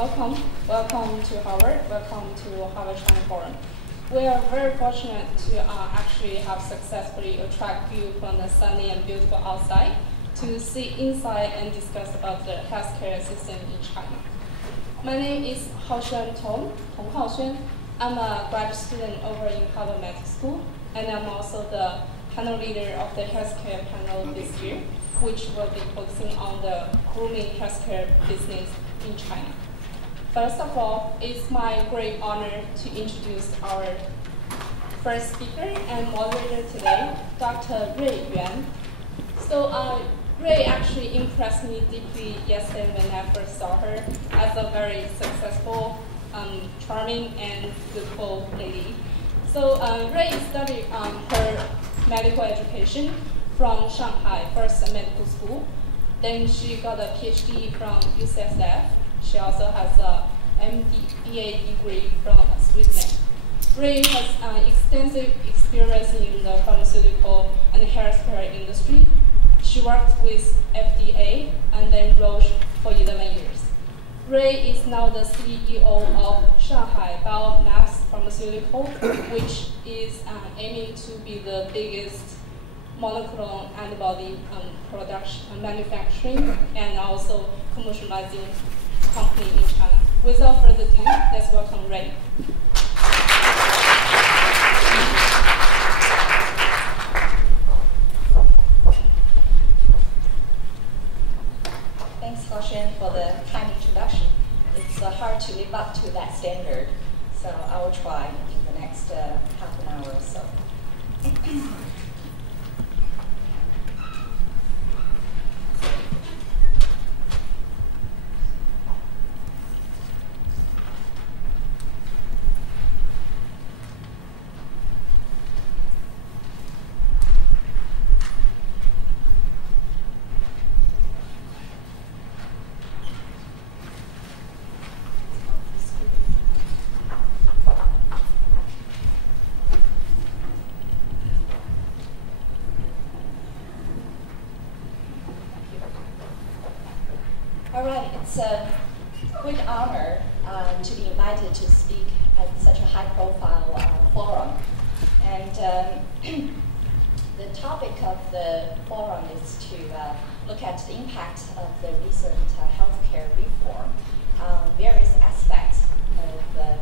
Welcome to Harvard. Welcome to Harvard China Forum. We are very fortunate to actually have successfully attract you from the sunny and beautiful outside to see inside and discuss about the healthcare system in China. My name is Haoxuan Tong Haoxuan. I'm a grad student over in Harvard Medical School, and I'm also the panel leader of the healthcare panel this year, which will be focusing on the grooming healthcare business in China. First of all, it's my great honor to introduce our first speaker and moderator today, Dr. Rui Yuan. So Rui actually impressed me deeply yesterday when I first saw her as a very successful, charming, and beautiful lady. So Rui studied her medical education from Shanghai First Medical School. Then she got a PhD from UCSF. She also has a MBA degree from Switzerland. Rui has extensive experience in the pharmaceutical and healthcare industry. She worked with FDA and then Roche for 11 years. Rui is now the CEO of Shanghai Biomass Pharmaceutical, which is aiming to be the biggest monoclonal antibody production, manufacturing, and also commercializing company in China. Without further ado, let's welcome Rui. Thanks, Haoxuan, for the kind introduction. It's hard to live up to that standard, so I will try in the next half an hour or so. All right, it's a great honor to be invited to speak at such a high-profile forum. And the topic of the forum is to look at the impact of the recent healthcare reform on various aspects of the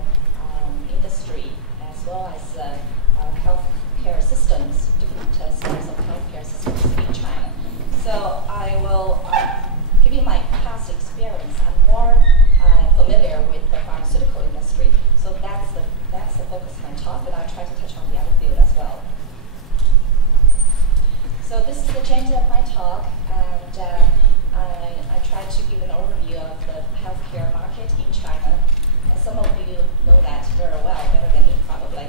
industry, as well as healthcare systems, different styles of healthcare systems in China. So I will given my past experience, I'm more familiar with the pharmaceutical industry, so that's the focus of my talk, but I'll try to touch on the other field as well. So this is the agenda of my talk, and I try to give an overview of the healthcare market in China, and some of you know that very well, better than me probably,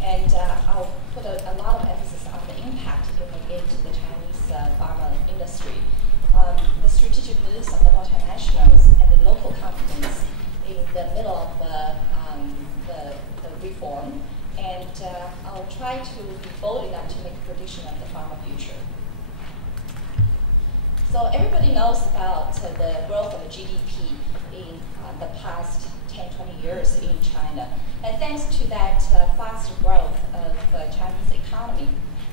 and I'll put a lot of emphasis on the impact it may give to the Chinese pharma industry. The strategic moves of the multinationals and the local companies in the middle of the reform, and I'll try to be bold enough to make a prediction of the pharma future. So everybody knows about the growth of the GDP in the past 10-20 years in China, and thanks to that fast growth of Chinese economy,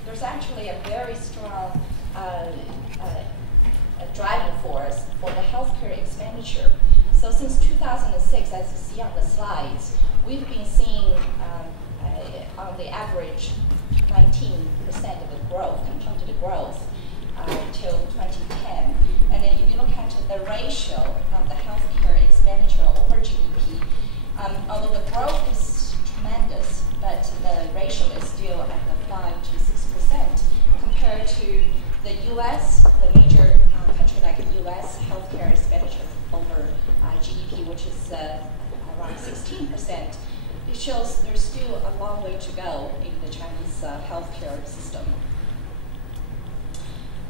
there's actually a very strong driving force for the healthcare expenditure. So since 2006, as you see on the slides, we've been seeing on the average 19% of the growth, compounded growth, till 2010. And then if you look at the ratio of the healthcare expenditure over GDP, although the growth is tremendous, but the ratio is still at the 5 to 6% compared to the U.S., the major country like the U.S., healthcare expenditure over GDP, which is around 16%. It shows there's still a long way to go in the Chinese healthcare system.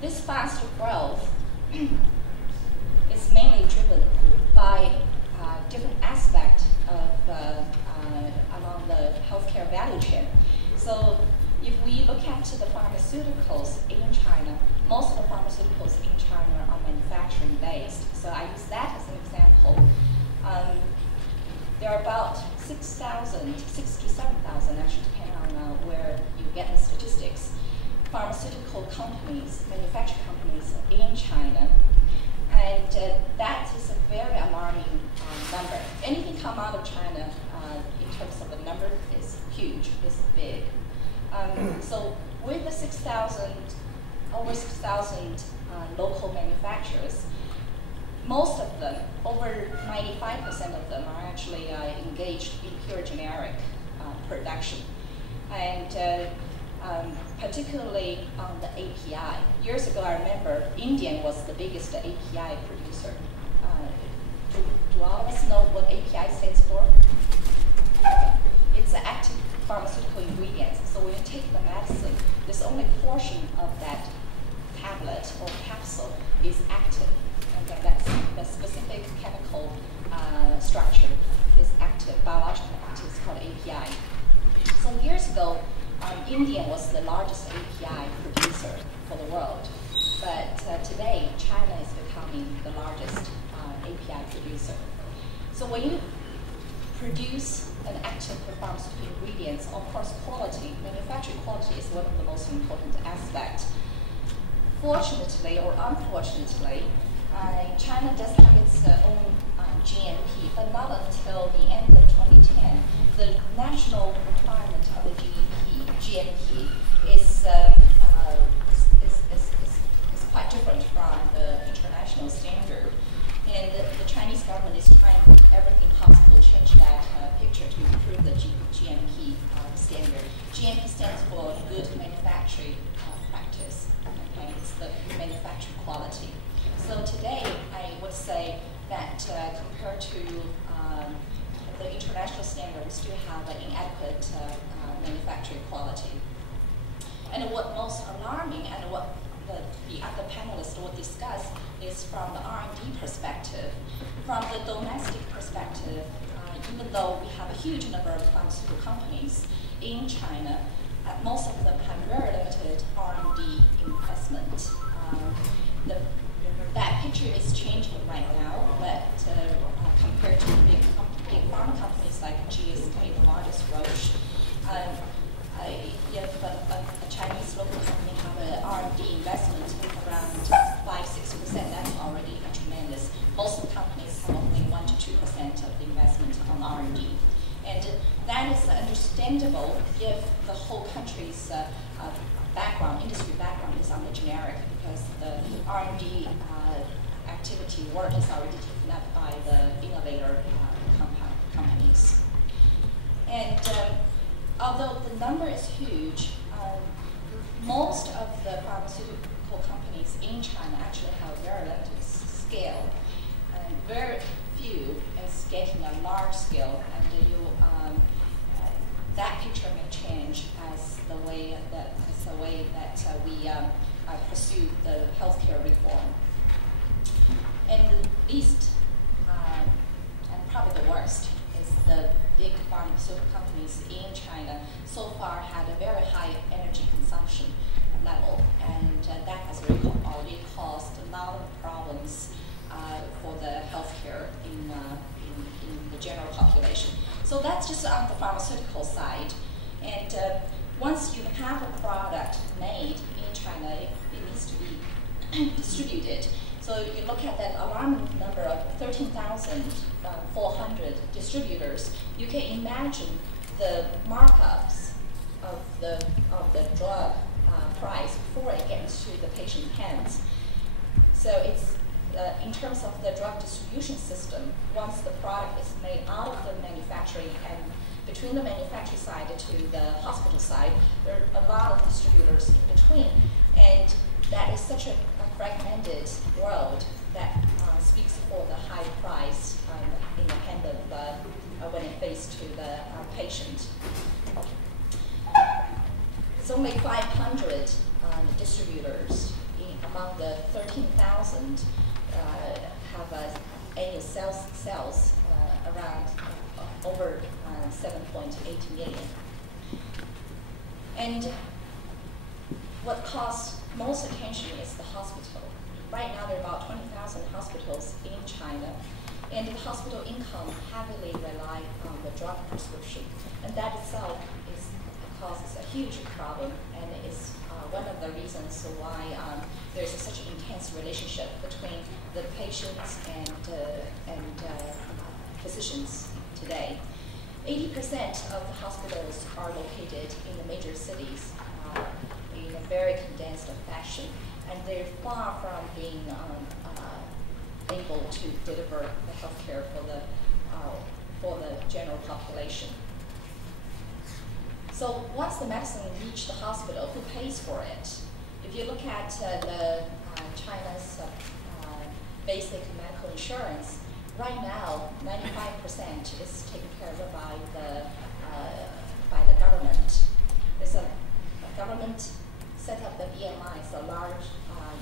This fast growth is mainly driven by different aspects of along the healthcare value chain. So if we look at the pharmaceuticals in China, most of the pharmaceuticals in China are manufacturing based. So I use that as an example. companies, manufacturing companies in China. And that is a very alarming number. Anything come out of China in terms of the number is huge, is big. So with the over 6,000 local manufacturers, most of them, over 95% of them, are actually engaged in pure generic production. And particularly on the API. Years ago, I remember Indian was the biggest API producer. Do all of us know what API stands for? It's active pharmaceutical ingredients. So when you take the medicine, there's only a portion of that tablet or capsule is active. Okay, that's the specific chemical structure is active, biological active, it's called API. So years ago, India was the largest API producer for the world, but today China is becoming the largest API producer. So when you produce an active pharmaceutical ingredients, of course quality, manufacturing quality is one of the most important aspects. Fortunately or unfortunately, China does have its own GMP, but not until the end of 2010. The national requirement of the GMP is quite different from the international standard. And the Chinese government is trying everything possible to change that picture to improve the GMP standard. GMP stands for Good Manufacturing Practice. Okay, it's the manufacturing quality. So today, I would say that compared to the international standard, we still have an inadequate manufacturing quality. And what most alarming and what the other panelists will discuss is from the R&D perspective. From the domestic perspective, even though we have a huge number of pharmaceutical companies in China, most of them have very limited R&D investment. That picture is changing right now, but compared to big pharma companies like GSK, the largest Roche, if a Chinese local company have an R&D investment of around 5-6%, that's already tremendous. Most of the companies have only 1 to 2% of the investment on R&D. And that is understandable if the whole country's background, industry background is on the generic, because the R&D activity work is already taken up by the innovator companies. And although the number is huge, most of the pharmaceutical companies in China actually have a very limited scale. And very few is getting a large scale, and that picture may change as the way that we pursue the healthcare reform. And the least, and probably the worst, is the big pharmaceutical companies in China so far had a very high energy consumption level, and that has already caused a lot of problems for the healthcare in the general population. So that's just on the pharmaceutical side. And once you have a product made in China, it needs to be distributed. So you look at that alarming number of 13,400 distributors, you can imagine the markups of the drug price before it gets to the patient's hands. So it's in terms of the drug distribution system, once the product is made out of the manufacturing and between the manufacturing side to the hospital side, there are a lot of distributors in between. And that is such a fragmented world that speaks for the high price in the hand of when it faced to the patient. It's only 500 distributors among the 13,000 have annual sales around over 7.8 million. And what calls most attention is the hospital. Right now, there are about 20,000 hospitals in China, and the hospital income heavily rely on the drug prescription, and that itself causes a huge problem, and is one of the reasons why there's such an intense relationship between the patients and physicians today. 80% of the hospitals are located in the major cities in a very condensed fashion, and they're far from being able to deliver the healthcare for the general population. So once the medicine reaches the hospital, who pays for it? If you look at China's basic medical insurance, right now 95% is taken care of by the government. There's a government set up the BMI, so large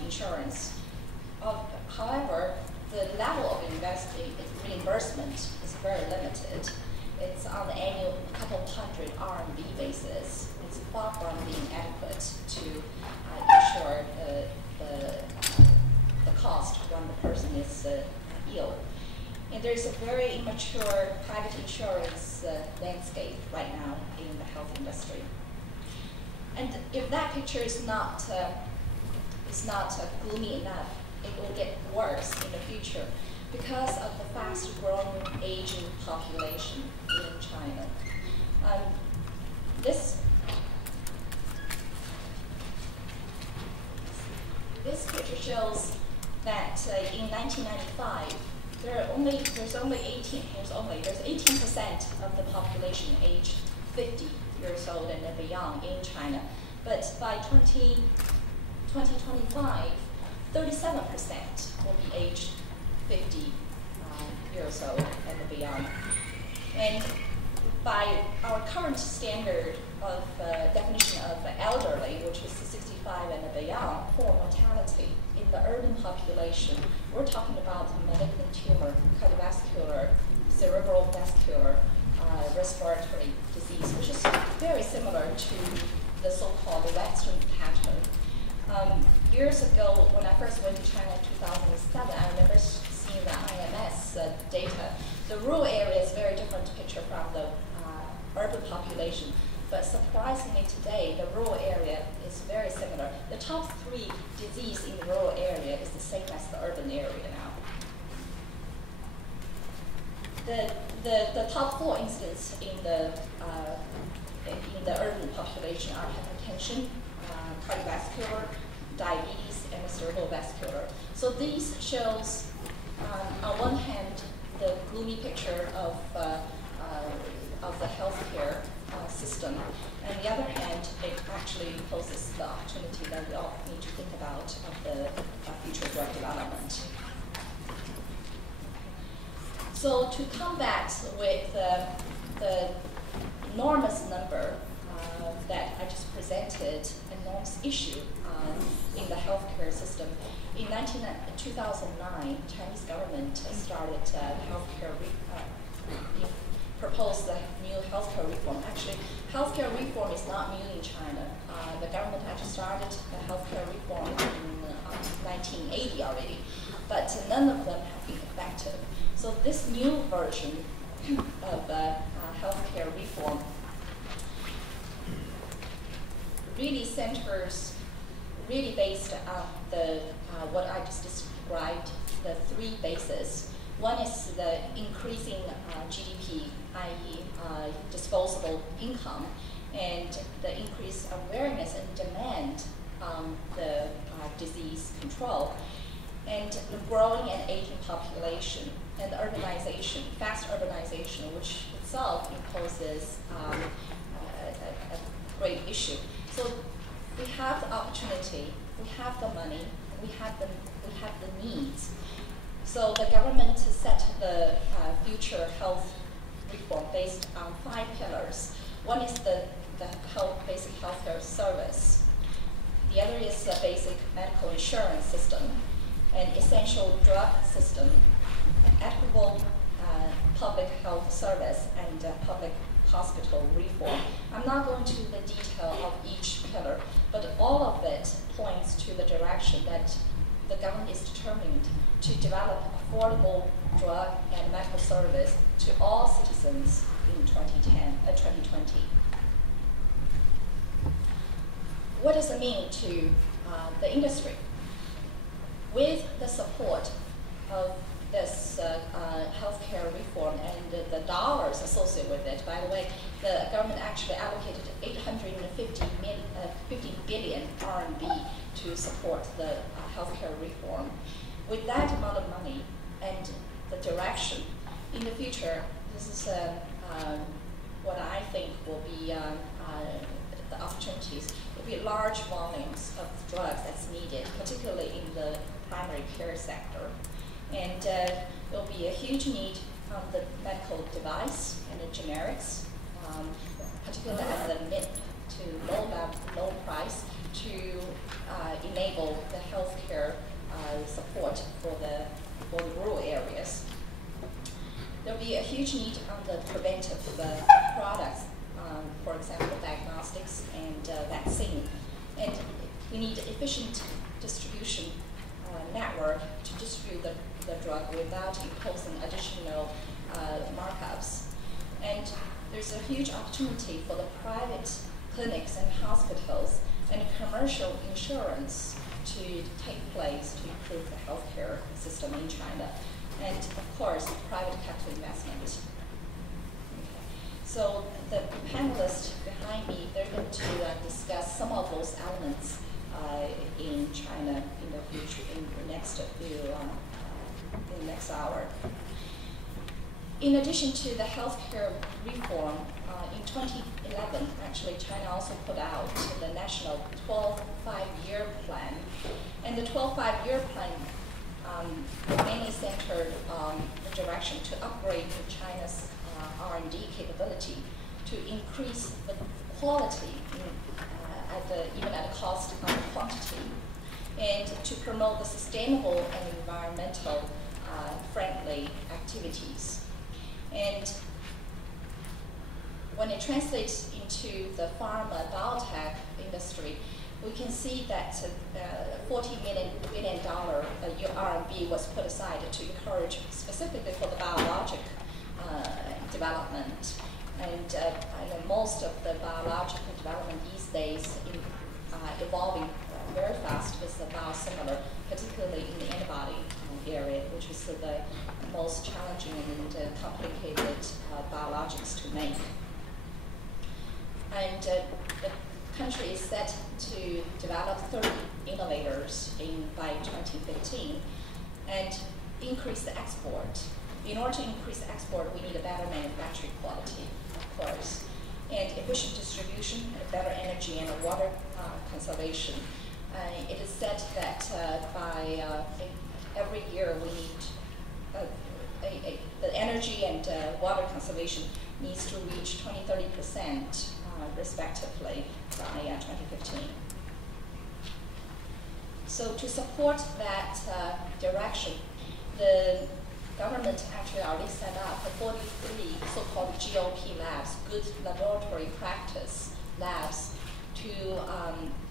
insurance. However, the level of reimbursement is very limited. It's on an annual couple hundred RMB basis. It's far from being adequate to ensure the cost when the person is ill. And there's a very immature private insurance landscape right now in the health industry. And if that picture is not gloomy enough, it will get worse in the future because of the fast-growing aging population in China. This picture shows that in 1995, there's 18% of the population aged 50 years old and beyond in China. But by 2025, 37% will be aged 50 years old and beyond. And by our current standard of definition of elderly, which is 65 and beyond, poor mortality in the urban population, we're talking about malignant tumor, cardiovascular, cerebral vascular, respiratory disease, which is very similar to the so-called Western pattern. Years ago, when I first went to China in 2007, I remember seeing the IMS data. The rural area is a very different picture from the urban population. But surprisingly today, the rural area is very similar. The top 3 diseases in the rural area is the same as the urban area now. The top 4 incidents in the urban population are hypertension, cardiovascular, diabetes, and cerebrovascular. So these shows, on one hand, the gloomy picture of the healthcare system, and on the other hand, it actually poses the opportunity that we all need to think about of the future drug development. So to combat with the enormous number that I just presented, enormous issue in the healthcare system, in 2009, Chinese government started proposed the new healthcare reform. Actually, healthcare reform is not new in China. The government actually started the healthcare reform in 1980 already, but none of them have been effective. So this new version of healthcare reform really based on the what I just described, the 3 bases. One is the increasing GDP, i.e. Disposable income, and the increased awareness and demand on the disease control, and the growing and aging population, and urbanization, fast urbanization, which itself imposes a great issue. So we have the opportunity, we have the money, we have the needs. So the government set the future health reform based on 5 pillars. One is the basic healthcare service. The other is the basic medical insurance system, an essential drug system, equitable public health service, and public hospital reform. I'm not going to the detail of each pillar, but all of it points to the direction that the government is determined to develop affordable drug and medical service to all citizens in 2020. what does it mean to the industry? With the support of this healthcare reform and the dollars associated with it, by the way, the government actually allocated 50 billion RMB to support the healthcare reform. With that amount of money and the direction, in the future, this is what I think will be the opportunities. Will be large volumes of drugs that's needed, particularly in the primary care sector. And there will be a huge need on the medical device and the generics, particularly at the mid to low price, to enable the healthcare support for the rural areas. There will be a huge need on the preventive products, for example, diagnostics and vaccine. And we need efficient distribution network to distribute the drug without imposing additional markups. And there's a huge opportunity for the private clinics and hospitals and commercial insurance to take place to improve the healthcare system in China. And of course, private capital investment. Okay. So the panelists behind me, they're going to discuss some of those elements in China in the future, in the next in the next hour. In addition to the healthcare reform, in 2011, actually, China also put out the national 12 5-year plan. And the 12 5-year plan mainly centered on the direction to upgrade China's R&D capability, to increase the quality even at the cost of quantity, and to promote the sustainable and environmental friendly activities. And when it translates into the pharma biotech industry, we can see that $40 billion RMB was put aside to encourage specifically for the biologic development. And I know most of the biological development these days evolving very fast with the biosimilar, particularly in the antibody area, which is the most challenging and complicated biologics to make. And the country is set to develop 30 innovators by 2015 and increase the export. In order to increase the export, we need a better manufacturing quality, of course, and efficient distribution, and better energy and water conservation. It is said that by every year we need the energy and water conservation needs to reach 20–30% respectively by 2015. So to support that direction, the government actually already set up 43 so-called GLP labs, good laboratory practice labs, to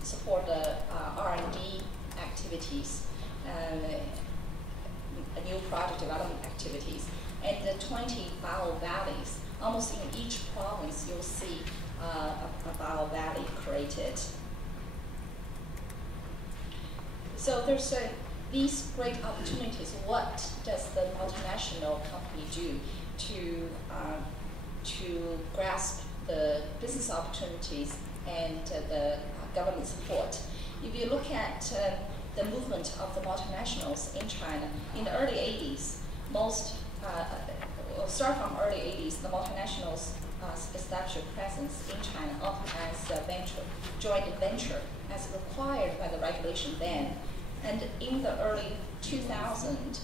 support the R&D activities, new product development activities, and the 20 bio valleys. Almost in each province, you'll see a bio valley created. So there's these great opportunities. What does the multinational company do to grasp the business opportunities and the government support? If you look at the movement of the multinationals in China, in the early 80s, start from early 80s, the multinationals established a presence in China often as a joint venture, as required by the regulation then. And in the early 2000s,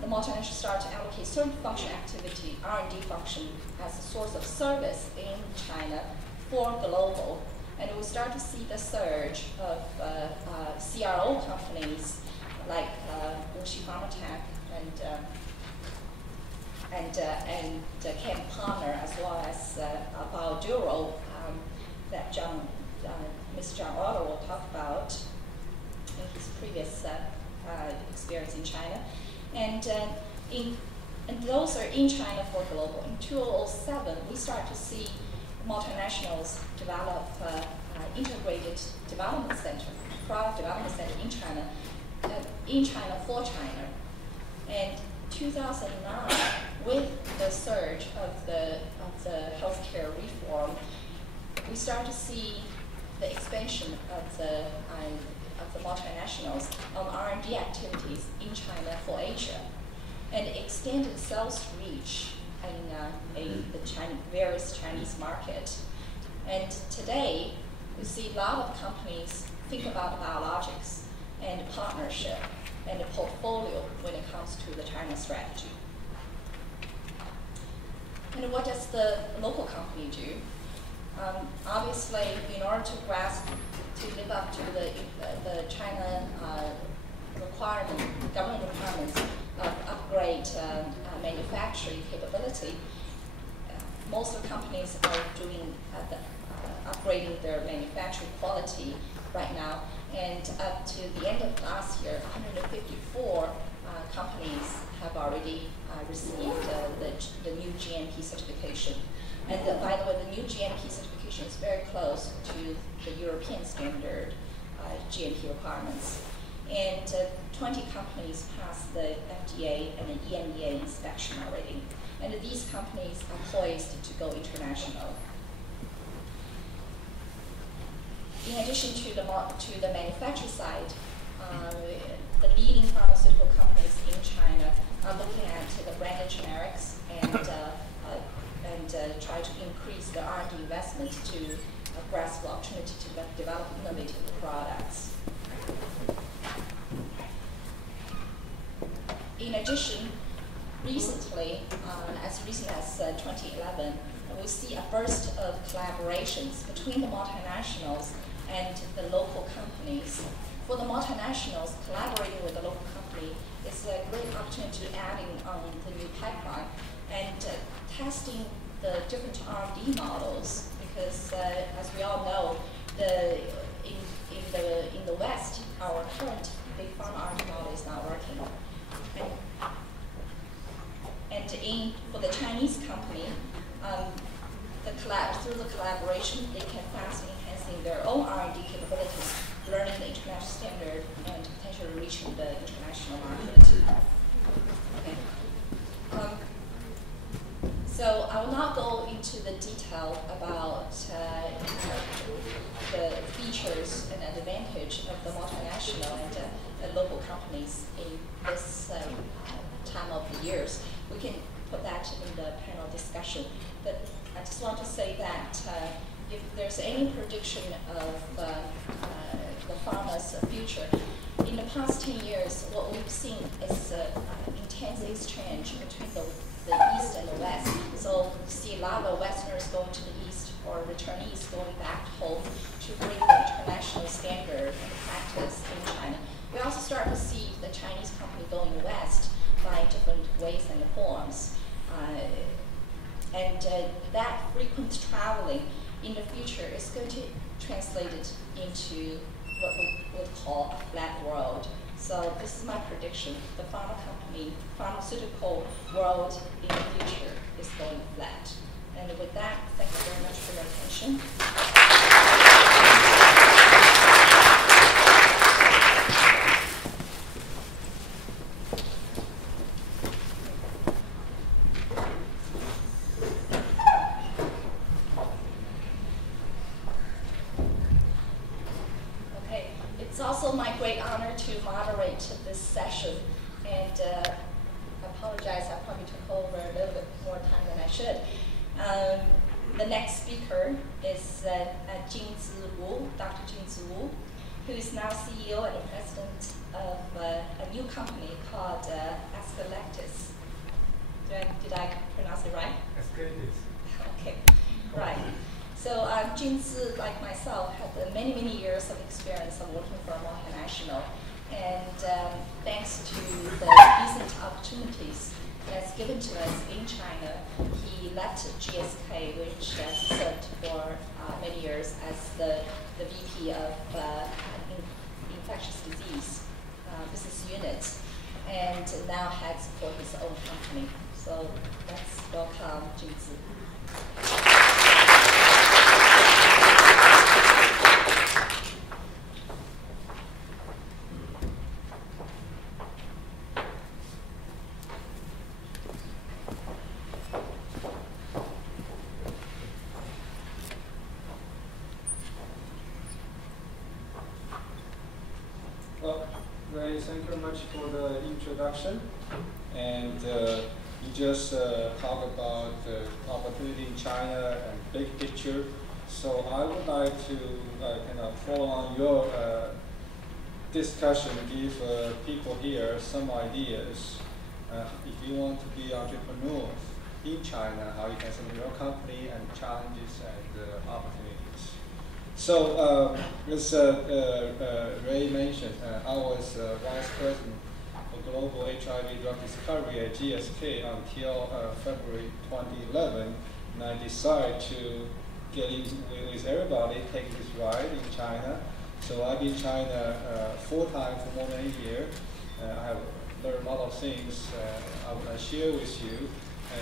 the multinationals started to allocate certain function activity, R&D function, as a source of service in China for global. And we start to see the surge of CRO companies like WuXi Pharmatech and ChemPartner, as well as Bioduro, that Mr. John Otto will talk about in his previous experience in China. And those are in China for global. In 2007, we start to see multinationals develop integrated development center, product development center in China for China. And 2009, with the surge of the healthcare reform, we start to see the expansion of the multinationals on R&D activities in China for Asia, and extended sales reach in the various Chinese market. And today, we see a lot of companies think about biologics and partnership and the portfolio when it comes to the China strategy. And what does the local company do? Obviously, in order to live up to the China government requirements of upgrade manufacturing capability, most of the companies are doing upgrading their manufacturing quality right now. And up to the end of last year, 154 companies have already received the new GMP certification. And by the way, the new GMP certification is very close to the European standard GMP requirements. And 20 companies passed the FDA and the EMEA inspection already. And these companies are poised to go international. In addition to the manufacturing side, the leading pharmaceutical companies in China are looking at the branded generics and try to increase the R&D investment to grasp the opportunity to develop innovative products. In addition, recently, as recent as 2011, we see a burst of collaborations between the multinationals and the local companies. For the multinationals, collaborating with the local company is a great opportunity to adding on the new pipeline and testing the different R&D models, because as we all know, in the West, our current big pharma R&D model is not working. And for the Chinese company, through the collaboration, they can fast enhancing their own R&D capabilities, learning the international standard, and potentially reaching the international market. Okay. So I will not go into the detail about the features and advantage of the multinational and the local companies in this time of the years. We can put that in the panel discussion. But I just want to say that if there's any prediction of the pharma's future, in the past 10 years, what we've seen is intense exchange between the East and the West. So you see a lot of Westerners going to the East or returnees going back home to bring the international standard and practice in China. We also start to see the Chinese company going west by different ways and forms. And that frequent traveling in the future is going to translate it into what we would call a flat world. So this is my prediction. The pharmaceutical world in the future is going flat. And with that, thank you very much for your attention. It's also my great honor to moderate this session, and I apologize, I probably took over a little bit more time than I should. The next speaker is Jingzi Wu, Dr. Jingzi Wu, who is now CEO and president of a new company called Ascletis. Did I pronounce it right? Ascletis. Okay, right. So Jingzi, like myself, had many, many years of experience of working for a multinational. And thanks to the recent opportunities that's given to us in China, he left GSK, which served for many years as the VP of infectious disease business unit, and now heads for his own company. So let's welcome Jingzi. thank you very much for the introduction. And you just talk about the opportunity in China and big picture. So I would like to kind of follow on your discussion, give people here some ideas. If you want to be entrepreneurs in China, how you can set up your company and challenges and opportunities. So as Ray mentioned, I was vice president for global HIV drug discovery at GSK until February 2011, and I decided to get in with everybody, take this ride in China. So I've been in China full-time for more than a year. I have learned a lot of things I want to share with you.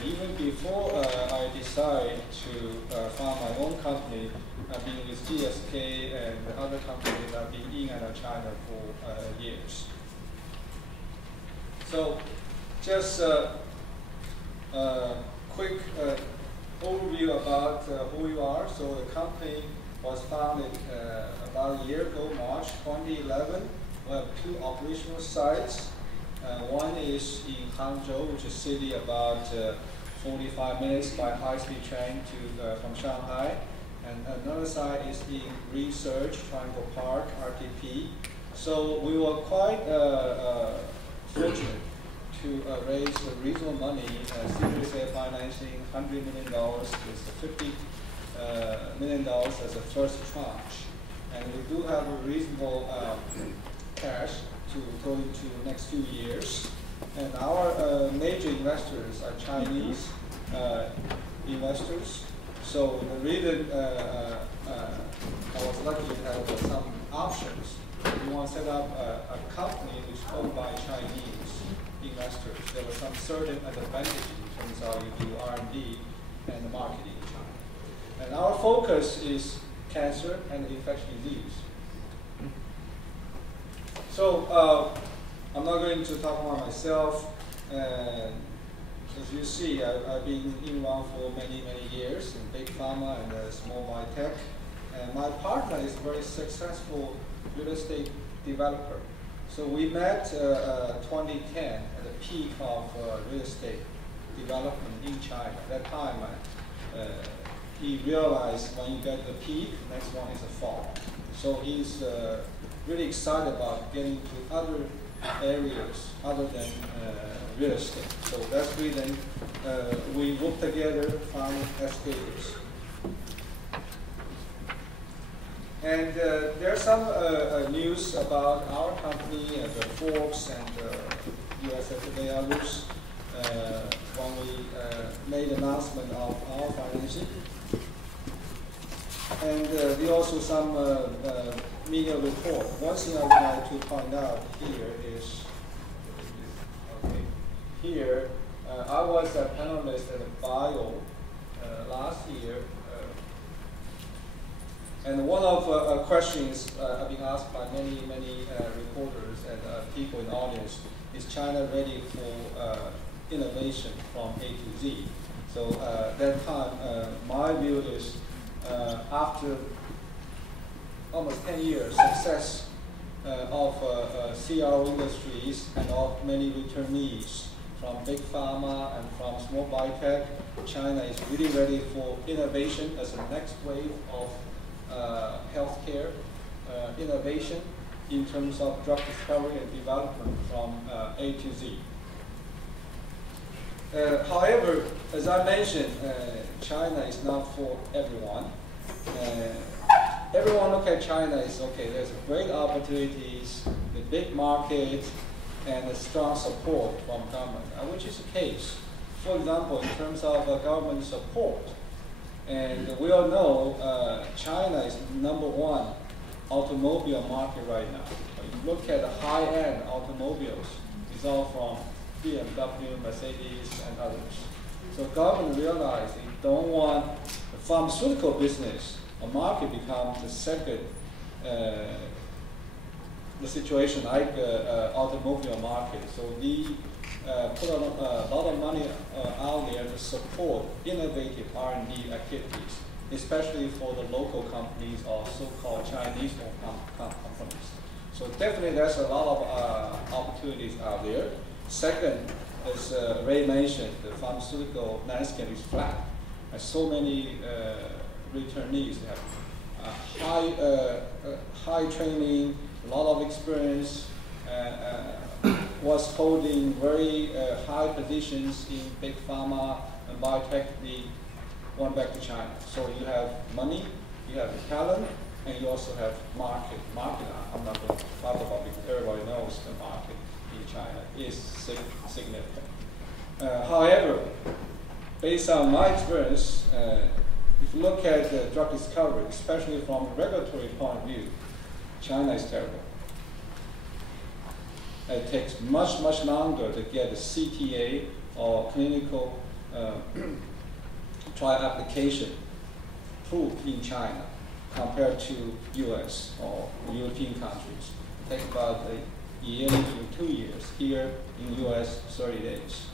Even before I decided to found my own company, I've been with GSK and other companies. I've been in and out of China for years. So just a quick overview about who we are. So the company was founded about a year ago, March 2011. We have 2 operational sites. One is in Hangzhou, which is a city about 45 minutes by high-speed train from Shanghai. And another site is in Research, Triangle Park, RTP. So we were quite fortunate to raise reasonable money, Series A financing, $100 million with $50 million as a first tranche. And we do have a reasonable cash to go into the next few years. And our major investors are Chinese investors. So the reason I was lucky to have some options. We want to set up a company which is owned by Chinese investors. There were some certain advantages in terms of you do R&D and marketing in China. And our focus is cancer and infectious disease. So I'm not going to talk about myself. As you see, I've been involved for many, many years in big pharma and small biotech. And my partner is a very successful real estate developer. So we met 2010 at the peak of real estate development in China. At that time, he realized when you get the peak, the next one is a fall. So he's really excited about getting to other areas other than real estate. So that's the reason we work together, found SKH. And there's some news about our company and the Forbes and USA Today others when we made an announcement of our financing. And there also some media report. One thing I would like to point out here is, okay, here I was a panelist at Bio last year. And one of questions I've been asked by many, many reporters and people in the audience, is China ready for innovation from A to Z? So that time, my view is after almost 10 years success of CRO industries and of many returnees from big pharma and from small biotech, China is really ready for innovation as the next wave of healthcare innovation in terms of drug discovery and development from A to Z. However, as I mentioned, China is not for everyone. Everyone look at China is okay, there's great opportunities, the big market, and a strong support from government, which is the case. For example, in terms of government support, and we all know China is #1 automobile market right now. If you look at the high-end automobiles, it's all from BMW, Mercedes, and others. So government realized they don't want the pharmaceutical business, a market become the second, the situation like automobile market. So they put a lot of money out there to support innovative R&D activities, especially for the local companies or so-called Chinese companies. So definitely there's a lot of opportunities out there. Second, as Ray mentioned, the pharmaceutical landscape is flat. And so many returnees have high training, a lot of experience, was holding very high positions in big pharma and biotech. They went back to China. So you have money, you have talent, and you also have market. Market, I'm not going to talk about because everybody knows the market in China is significant. However, based on my experience, if you look at the drug discovery, especially from a regulatory point of view, China is terrible. It takes much, much longer to get a CTA or clinical trial application approved in China compared to US or European countries. It takes about a year to 2 years. Here in US, 30 days.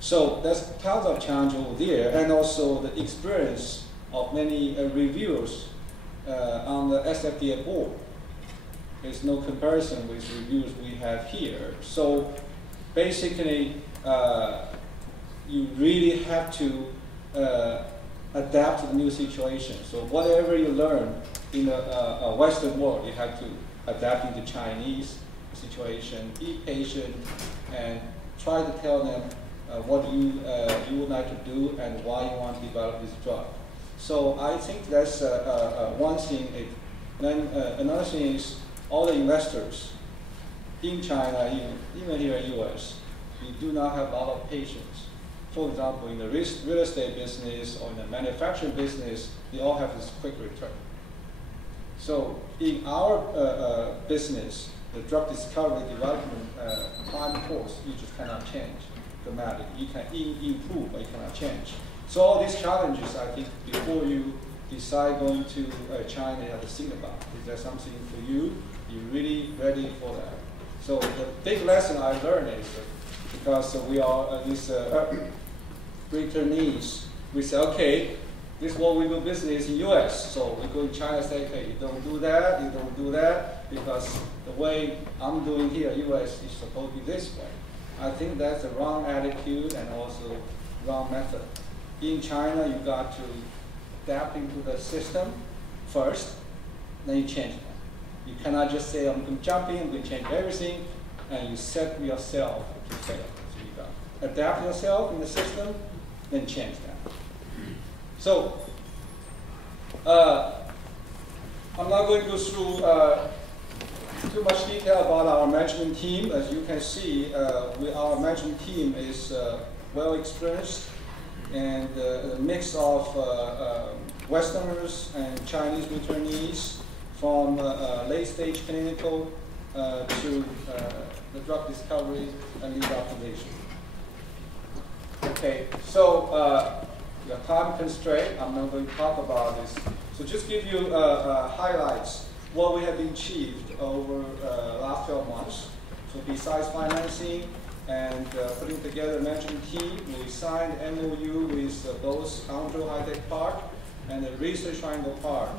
So there's tons of challenge over there, and also the experience of many reviewers on the SFDA board. There's no comparison with reviews we have here. So basically, you really have to adapt to the new situation. So whatever you learn in the Western world, you have to adapt in the Chinese situation, be patient, and try to tell them what you would like to do and why you want to develop this drug. So I think that's one thing. Then another thing is all the investors in China, even here in US, we do not have a lot of patience. For example, in the real estate business or in the manufacturing business, they all have this quick return. So in our business, the drug discovery development time course, you just cannot change dramatically. You can improve, but you cannot change. So all these challenges, I think, before you decide going to China, you have to think about, is there something for you? You're really ready for that. So the big lesson I learned is because we are these returnees, we say, okay, this is what we do business in US. So we go to China and say, okay, you don't do that, you don't do that, because the way I'm doing here in US is supposed to be this way. I think that's the wrong attitude and also wrong method. In China, you got to adapt into the system first, then you change it. You cannot just say, I'm going to jump in, I'm going to change everything, and you set yourself to fail. So you got to adapt yourself in the system, then change that. So, I'm not going to go through too much detail about our management team. As you can see, our management team is well experienced and a mix of Westerners and Chinese returnees from late-stage clinical to the drug discovery and lead optimization. Okay, so the time constraint, I'm not going to talk about this. So just give you highlights what we have achieved over last 12 months. So besides financing and putting together a management team, we signed MOU with both Hangzhou High-Tech Park and the Research Triangle Park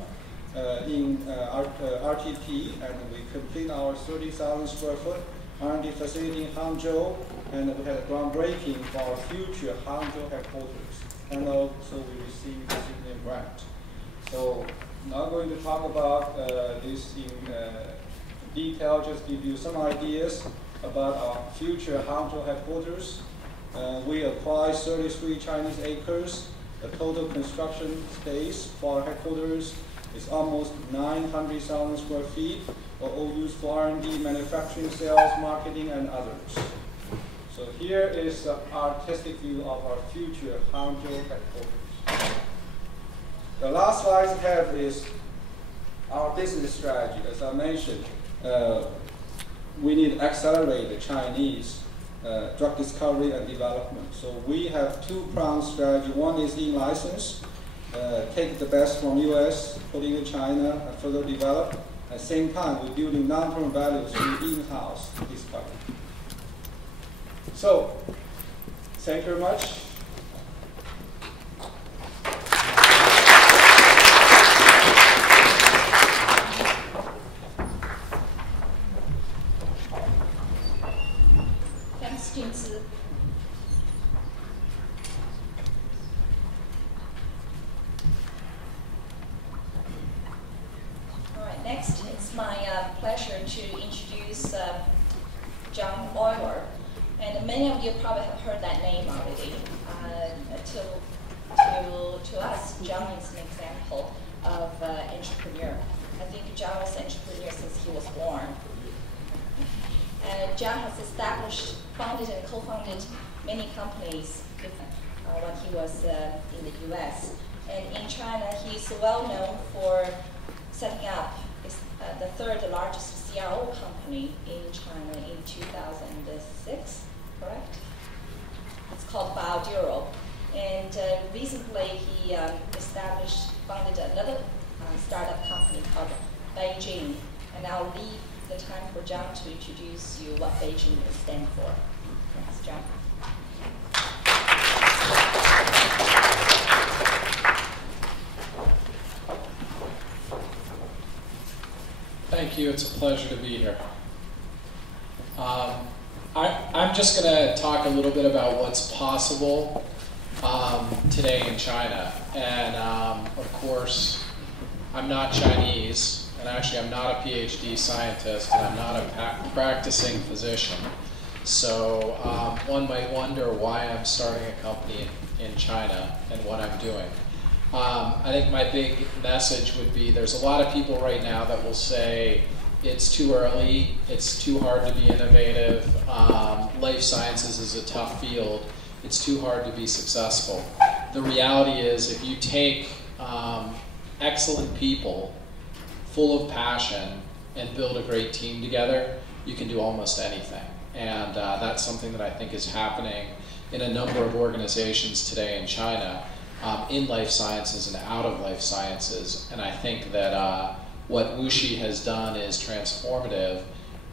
in RTP, and we complete our 30,000 square foot R&D facility in Hangzhou, and we had a groundbreaking for our future Hangzhou headquarters, and also we received a significant grant. So I'm not going to talk about this in detail, just give you some ideas about our future Hangzhou headquarters. We acquired 33 Chinese acres. The total construction space for our headquarters is almost 900,000 square feet, all used for R&D, manufacturing, sales, marketing, and others. So here is the artistic view of our future Hangzhou headquarters. The last slide I have is our business strategy. As I mentioned, we need to accelerate the Chinese drug discovery and development. So we have two-pronged strategy. One is in-license, take the best from US, put it in China, and further develop. At the same time, we're building long-term values through in-house discovery. So, thank you very much. Junzi. All right, next it's my pleasure to introduce John Euler. And many of you probably have heard that name already. To us, John is an example of entrepreneur. I think John was an entrepreneur since he was born. John has established, founded and co-founded many companies when he was in the US. And in China, he's well known for setting up the third largest CRO company in China in 2006, correct? It's called BioDuro. And recently he founded another startup company called Beijing. And I'll leave the time for John to introduce you what Beijing stands for. Thanks, John. Thank you. It's a pleasure to be here. I'm just going to talk a little bit about what's possible today in China. And of course, I'm not Chinese, and actually I'm not a PhD scientist, and I'm not a practicing physician. So one might wonder why I'm starting a company in China and what I'm doing. I think my big message would be there's a lot of people right now that will say it's too early, it's too hard to be innovative, life sciences is a tough field, it's too hard to be successful. The reality is if you take excellent people full of passion and build a great team together, you can do almost anything. And that's something that I think is happening in a number of organizations today in China. In life sciences and out of life sciences, and I think that what WuXi has done is transformative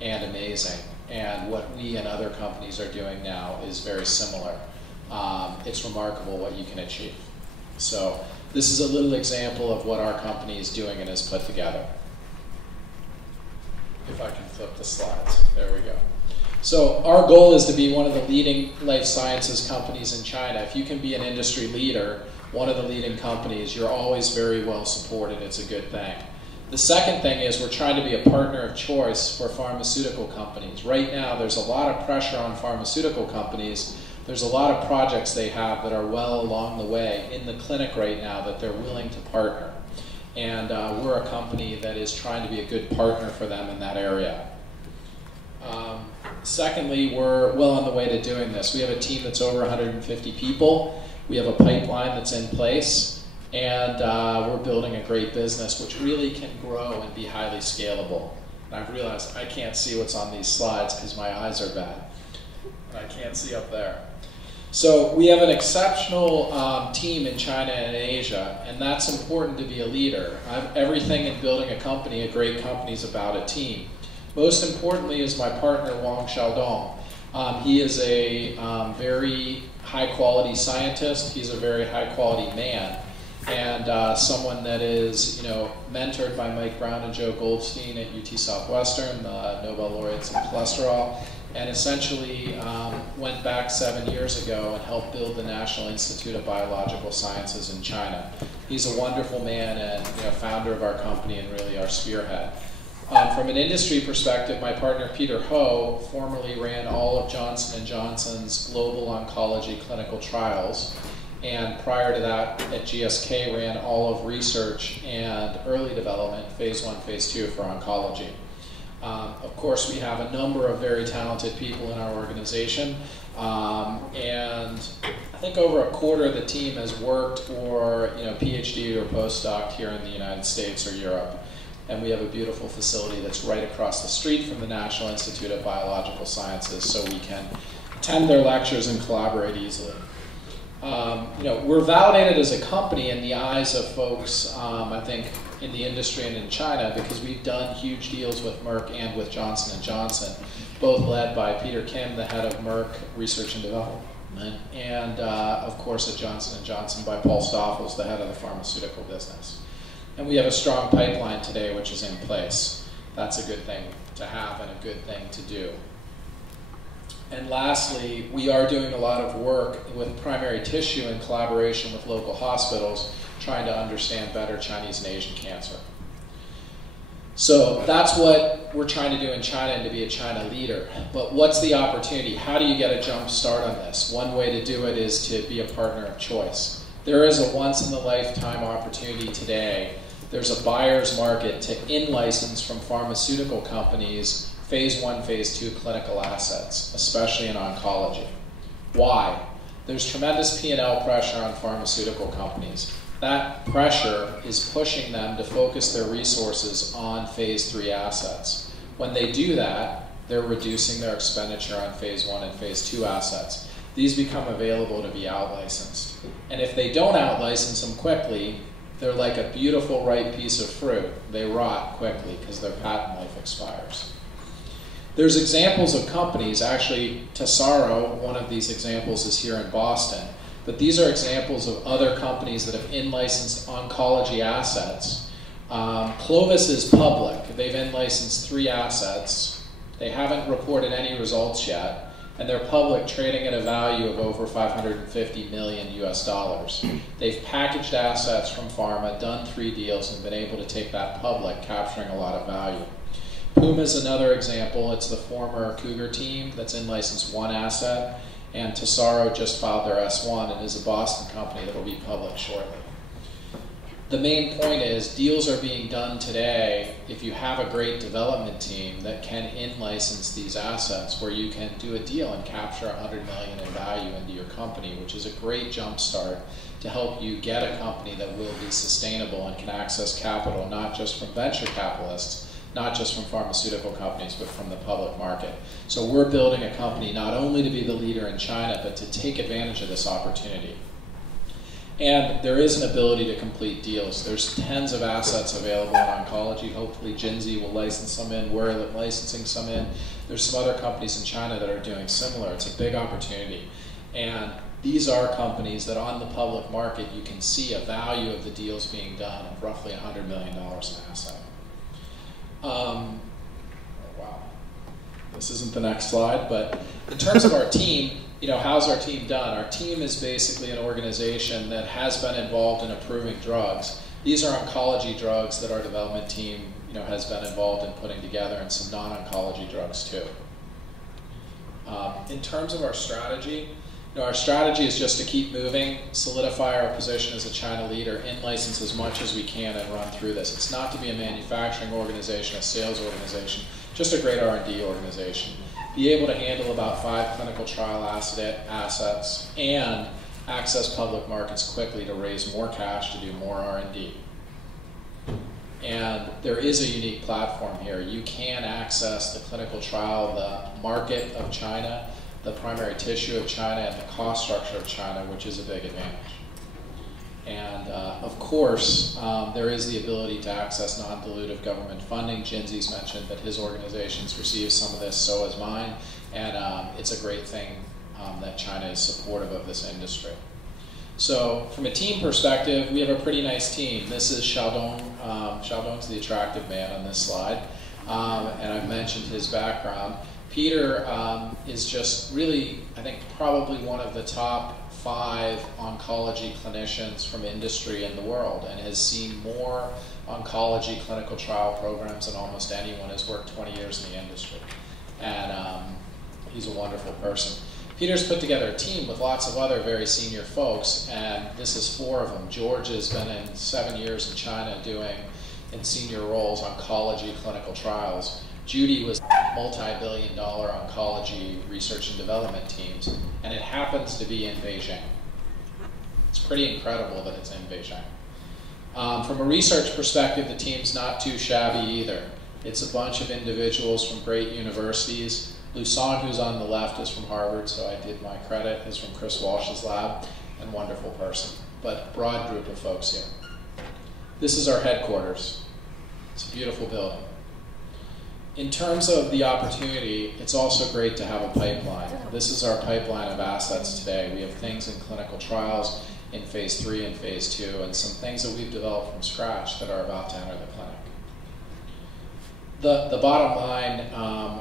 and amazing, and what we and other companies are doing now is very similar. It's remarkable what you can achieve. So this is a little example of what our company is doing and has put together. If I can flip the slides, there we go. So our goal is to be one of the leading life sciences companies in China. If you can be an industry leader, one of the leading companies, you're always very well supported. It's a good thing. The second thing is we're trying to be a partner of choice for pharmaceutical companies. Right now, there's a lot of pressure on pharmaceutical companies. There's a lot of projects they have that are well along the way in the clinic right now that they're willing to partner. And we're a company that is trying to be a good partner for them in that area. Secondly, we're well on the way to doing this. We have a team that's over 150 people. We have a pipeline that's in place, and we're building a great business which really can grow and be highly scalable. And I've realized I can't see what's on these slides because my eyes are bad, and I can't see up there. So we have an exceptional team in China and Asia, and that's important to be a leader. Everything in building a company, a great company, is about a team. Most importantly is my partner, Wang Xiaodong. He is a very high-quality scientist. He's a very high-quality man, and someone that is, mentored by Mike Brown and Joe Goldstein at UT Southwestern, the Nobel laureates in cholesterol, and essentially went back 7 years ago and helped build the National Institute of Biological Sciences in China. He's a wonderful man and founder of our company and really our spearhead. From an industry perspective, my partner Peter Ho formerly ran all of Johnson & Johnson's global oncology clinical trials, and prior to that at GSK ran all of research and early development, phase 1, phase 2 for oncology. Of course, we have a number of very talented people in our organization, and I think over a quarter of the team has worked or PhD or postdoc here in the United States or Europe. And we have a beautiful facility that's right across the street from the National Institute of Biological Sciences, so we can attend their lectures and collaborate easily. We're validated as a company in the eyes of folks, I think, in the industry and in China, because we've done huge deals with Merck and with Johnson & Johnson, both led by Peter Kim, the head of Merck Research and Development, and of course at Johnson & Johnson by Paul Stoffels, the head of the pharmaceutical business. And we have a strong pipeline today which is in place. That's a good thing to have and a good thing to do. And lastly, we are doing a lot of work with primary tissue in collaboration with local hospitals, trying to understand better Chinese and Asian cancer. So that's what we're trying to do in China and to be a China leader. But what's the opportunity? How do you get a jump start on this? One way to do it is to be a partner of choice. There is a once-in-a-lifetime opportunity today. There's a buyer's market to in-license from pharmaceutical companies phase 1, phase 2 clinical assets, especially in oncology. Why? There's tremendous P&L pressure on pharmaceutical companies. That pressure is pushing them to focus their resources on phase 3 assets. When they do that, they're reducing their expenditure on phase 1 and phase 2 assets. These become available to be out-licensed. And if they don't out-license them quickly, they're like a beautiful ripe piece of fruit. They rot quickly because their patent life expires. There's examples of companies, actually Tesaro, one of these examples is here in Boston, but these are examples of other companies that have in-licensed oncology assets. Clovis is public. They've in-licensed 3 assets. They haven't reported any results yet, and they're public, trading at a value of over $550 million US. They've packaged assets from pharma, done 3 deals, and been able to take that public, capturing a lot of value. Puma is another example. It's the former Cougar team that's in-licensed 1 asset, and Tesaro just filed their S1 and is a Boston company that will be public shortly. The main point is deals are being done today if you have a great development team that can in-license these assets, where you can do a deal and capture $100 million in value into your company, which is a great jump start to help you get a company that will be sustainable and can access capital, not just from venture capitalists, not just from pharmaceutical companies, but from the public market. So we're building a company not only to be the leader in China, but to take advantage of this opportunity. And there is an ability to complete deals. There's tens of assets available in oncology. Hopefully Jinzi will license some in. We're licensing some in. There's some other companies in China that are doing similar. It's a big opportunity. And these are companies that on the public market, you can see a value of the deals being done of roughly $100 million an asset. Oh, wow. This isn't the next slide, but in terms of our team, how's our team done? Our team is basically an organization that has been involved in approving drugs. These are oncology drugs that our development team, has been involved in putting together, and some non-oncology drugs too. In terms of our strategy, our strategy is just to keep moving, solidify our position as a China leader, in-license as much as we can, and run through this. It's not to be a manufacturing organization, a sales organization, just a great R&D organization. Be able to handle about 5 clinical trial assets and access public markets quickly to raise more cash to do more R&D. And there is a unique platform here. You can access the clinical trial, the market of China, the primary tissue of China, and the cost structure of China, which is a big advantage. And of course, there is the ability to access non-dilutive government funding. Jinzi's mentioned that his organization's received some of this, so has mine, and it's a great thing that China is supportive of this industry. So from a team perspective, we have a pretty nice team. This is Xiaodong. Xiaodong's the attractive man on this slide, and I've mentioned his background. Peter is just really, I think, probably one of the top 5 oncology clinicians from industry in the world, and has seen more oncology clinical trial programs than almost anyone. Has worked 20 years in the industry, and he's a wonderful person. Peter's put together a team with lots of other very senior folks, and this is 4 of them. George has been in 7 years in China doing, in senior roles, oncology clinical trials. Judy was multi-billion-dollar oncology research and development teams, and it happens to be in Beijing. It's pretty incredible that it's in Beijing. From a research perspective, the team's not too shabby either. It's a bunch of individuals from great universities. Lusan, who's on the left, is from Harvard, so I did my credit, is from Chris Walsh's lab, and wonderful person, but broad group of folks here. This is our headquarters. It's a beautiful building. In terms of the opportunity, it's also great to have a pipeline. This is our pipeline of assets today. We have things in clinical trials in phase 3 and phase 2, and some things that we've developed from scratch that are about to enter the clinic. the bottom line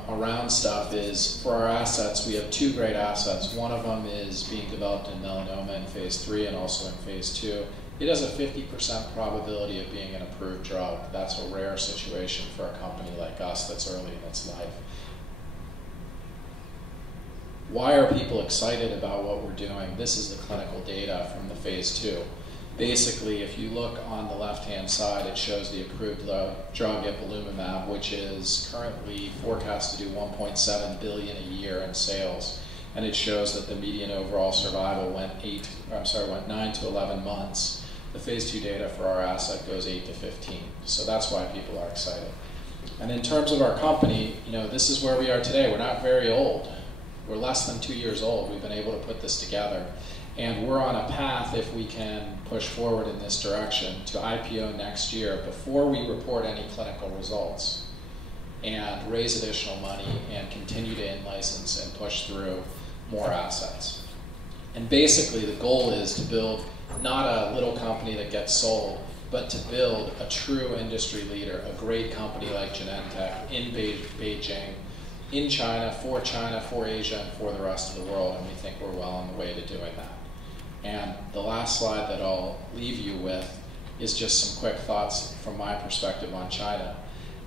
around stuff is, for our assets, we have 2 great assets. One of them is being developed in melanoma in phase 3 and also in phase 2. It has a 50% probability of being an approved drug. That's a rare situation for a company like us that's early in its life. Why are people excited about what we're doing? This is the clinical data from the phase 2. Basically, if you look on the left-hand side, it shows the approved drug ipilimumab, which is currently forecast to do $1.7 billion a year in sales. And it shows that the median overall survival went 9 to 11 months. The phase 2 data for our asset goes 8 to 15. So that's why people are excited. And in terms of our company, this is where we are today. We're not very old. We're less than 2 years old. We've been able to put this together. And we're on a path, if we can push forward in this direction, to IPO next year before we report any clinical results, and raise additional money and continue to in-license and push through more assets. And basically the goal is to build not a little company that gets sold, but to build a true industry leader, a great company like Genentech in Beijing, in China, for Asia, and for the rest of the world, and we think we're well on the way to doing that. And the last slide that I'll leave you with is just some quick thoughts from my perspective on China.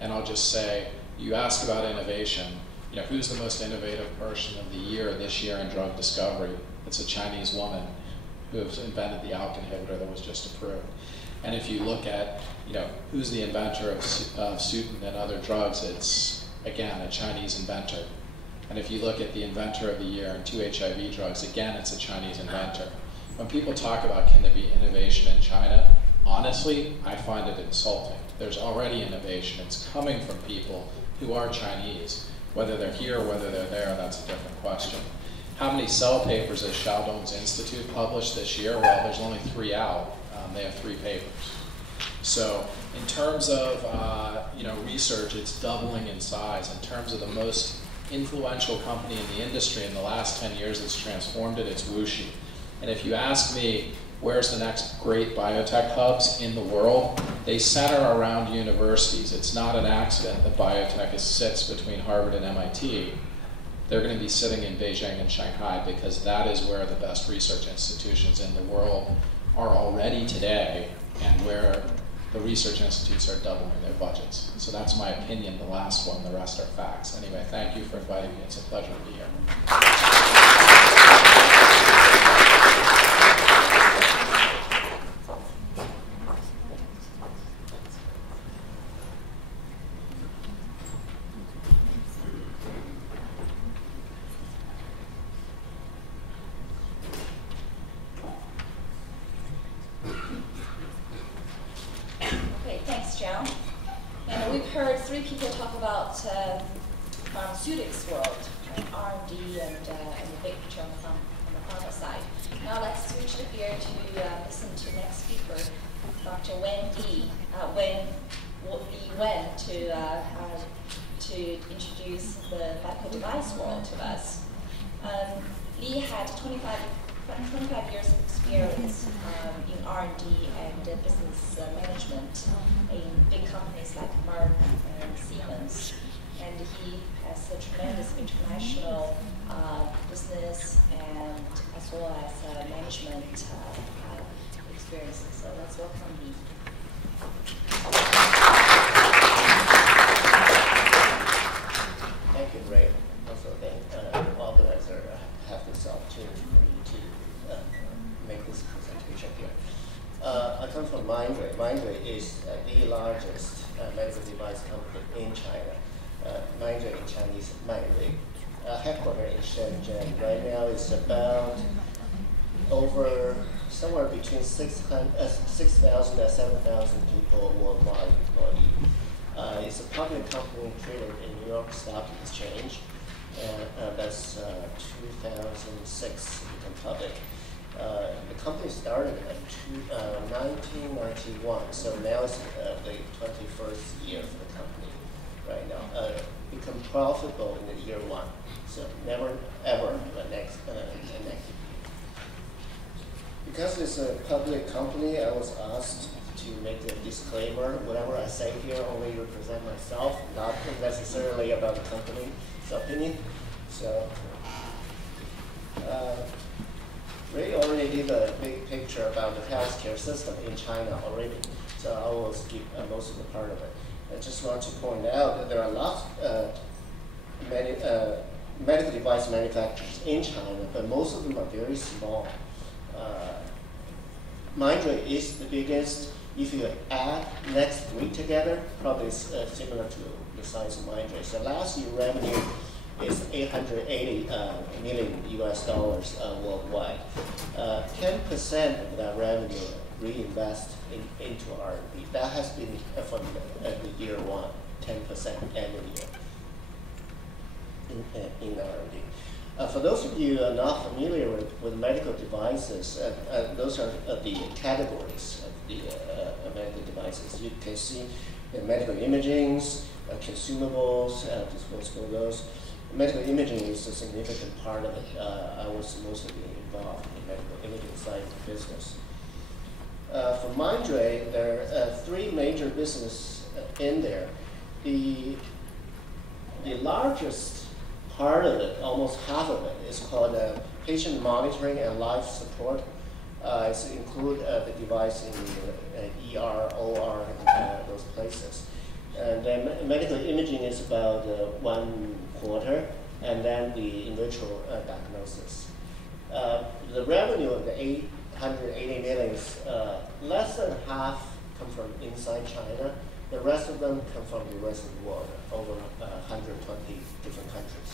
And I'll just say, you ask about innovation, who's the most innovative person of the year this year in drug discovery? It's a Chinese woman who has invented the ALK inhibitor that was just approved. And if you look at, who's the inventor of Sutent and other drugs, it's, again, a Chinese inventor. And if you look at the inventor of the year in 2 HIV drugs, again, it's a Chinese inventor. When people talk about can there be innovation in China, honestly, I find it insulting. There's already innovation. It's coming from people who are Chinese. Whether they're here or whether they're there, that's a different question. How many cell papers has Xiaodong's Institute published this year? Well, there's only 3 out. They have 3 papers. So in terms of research, it's doubling in size. In terms of the most influential company in the industry in the last 10 years that's transformed it, it's WuXi. And if you ask me, where's the next great biotech hubs in the world? They center around universities. It's not an accident that biotech sits between Harvard and MIT. They're going to be sitting in Beijing and Shanghai because that is where the best research institutions in the world are already today, and where the research institutes are doubling their budgets. So that's my opinion, the last one. The rest are facts. Anyway, thank you for inviting me. It's a pleasure to be here. Pharmaceutics world, R&D and the big picture on the pharma side. Now let's switch the gear to listen to the next speaker, Dr. Wen Li. Wen to introduce the medical device world to us. Li had 25 years of experience in R&D and business management in big companies like Merck and Siemens. And he has a tremendous international business and as well as management experiences. So let's welcome Li. Thank you, Ray. Also, thank the organizer have this opportunity to make this presentation here. I come from Mindray. Mindray is the largest medical device company in China. Mindray in Chinese, Mindray. Headquartered in Shenzhen. Right now it's about over somewhere between 6,000 and 7,000 people worldwide employed. It's a public company traded in New York Stock Exchange. That's 2006 became public. The company started in 1991, so now it's the 21st year for the company right now. Become profitable in the year 1, so never ever negative. Because it's a public company, I was asked to make a disclaimer. Whatever I say here only represent myself, not necessarily about the company's opinion. So, Ray already gave a big picture about the healthcare system in China already, so I will skip most of the part of it. I just want to point out that there are lots of medical device manufacturers in China, but most of them are very small. Mindray is the biggest. If you add next 3 together, probably it's similar to the size of Mindray. So last year revenue is $880 million US worldwide. 10% of that revenue reinvest into R&D. That has been from the year 1, 10% every year in R&D. For those of you who are not familiar with medical devices, those are the categories of the medical devices. You can see medical imaging, consumables, disposable goods. Medical imaging is a significant part of it. I was mostly involved in the medical imaging side of the business. For Mindray, there are 3 major businesses in there. The largest part of it, almost half of it, is called patient monitoring and life support. It includes the device in ER, OR, and those places. And then medical imaging is about 1/4, and then the in vitro diagnosis. The revenue of the 880 million, less than half come from inside China. The rest of them come from the rest of the world, over 120 different countries.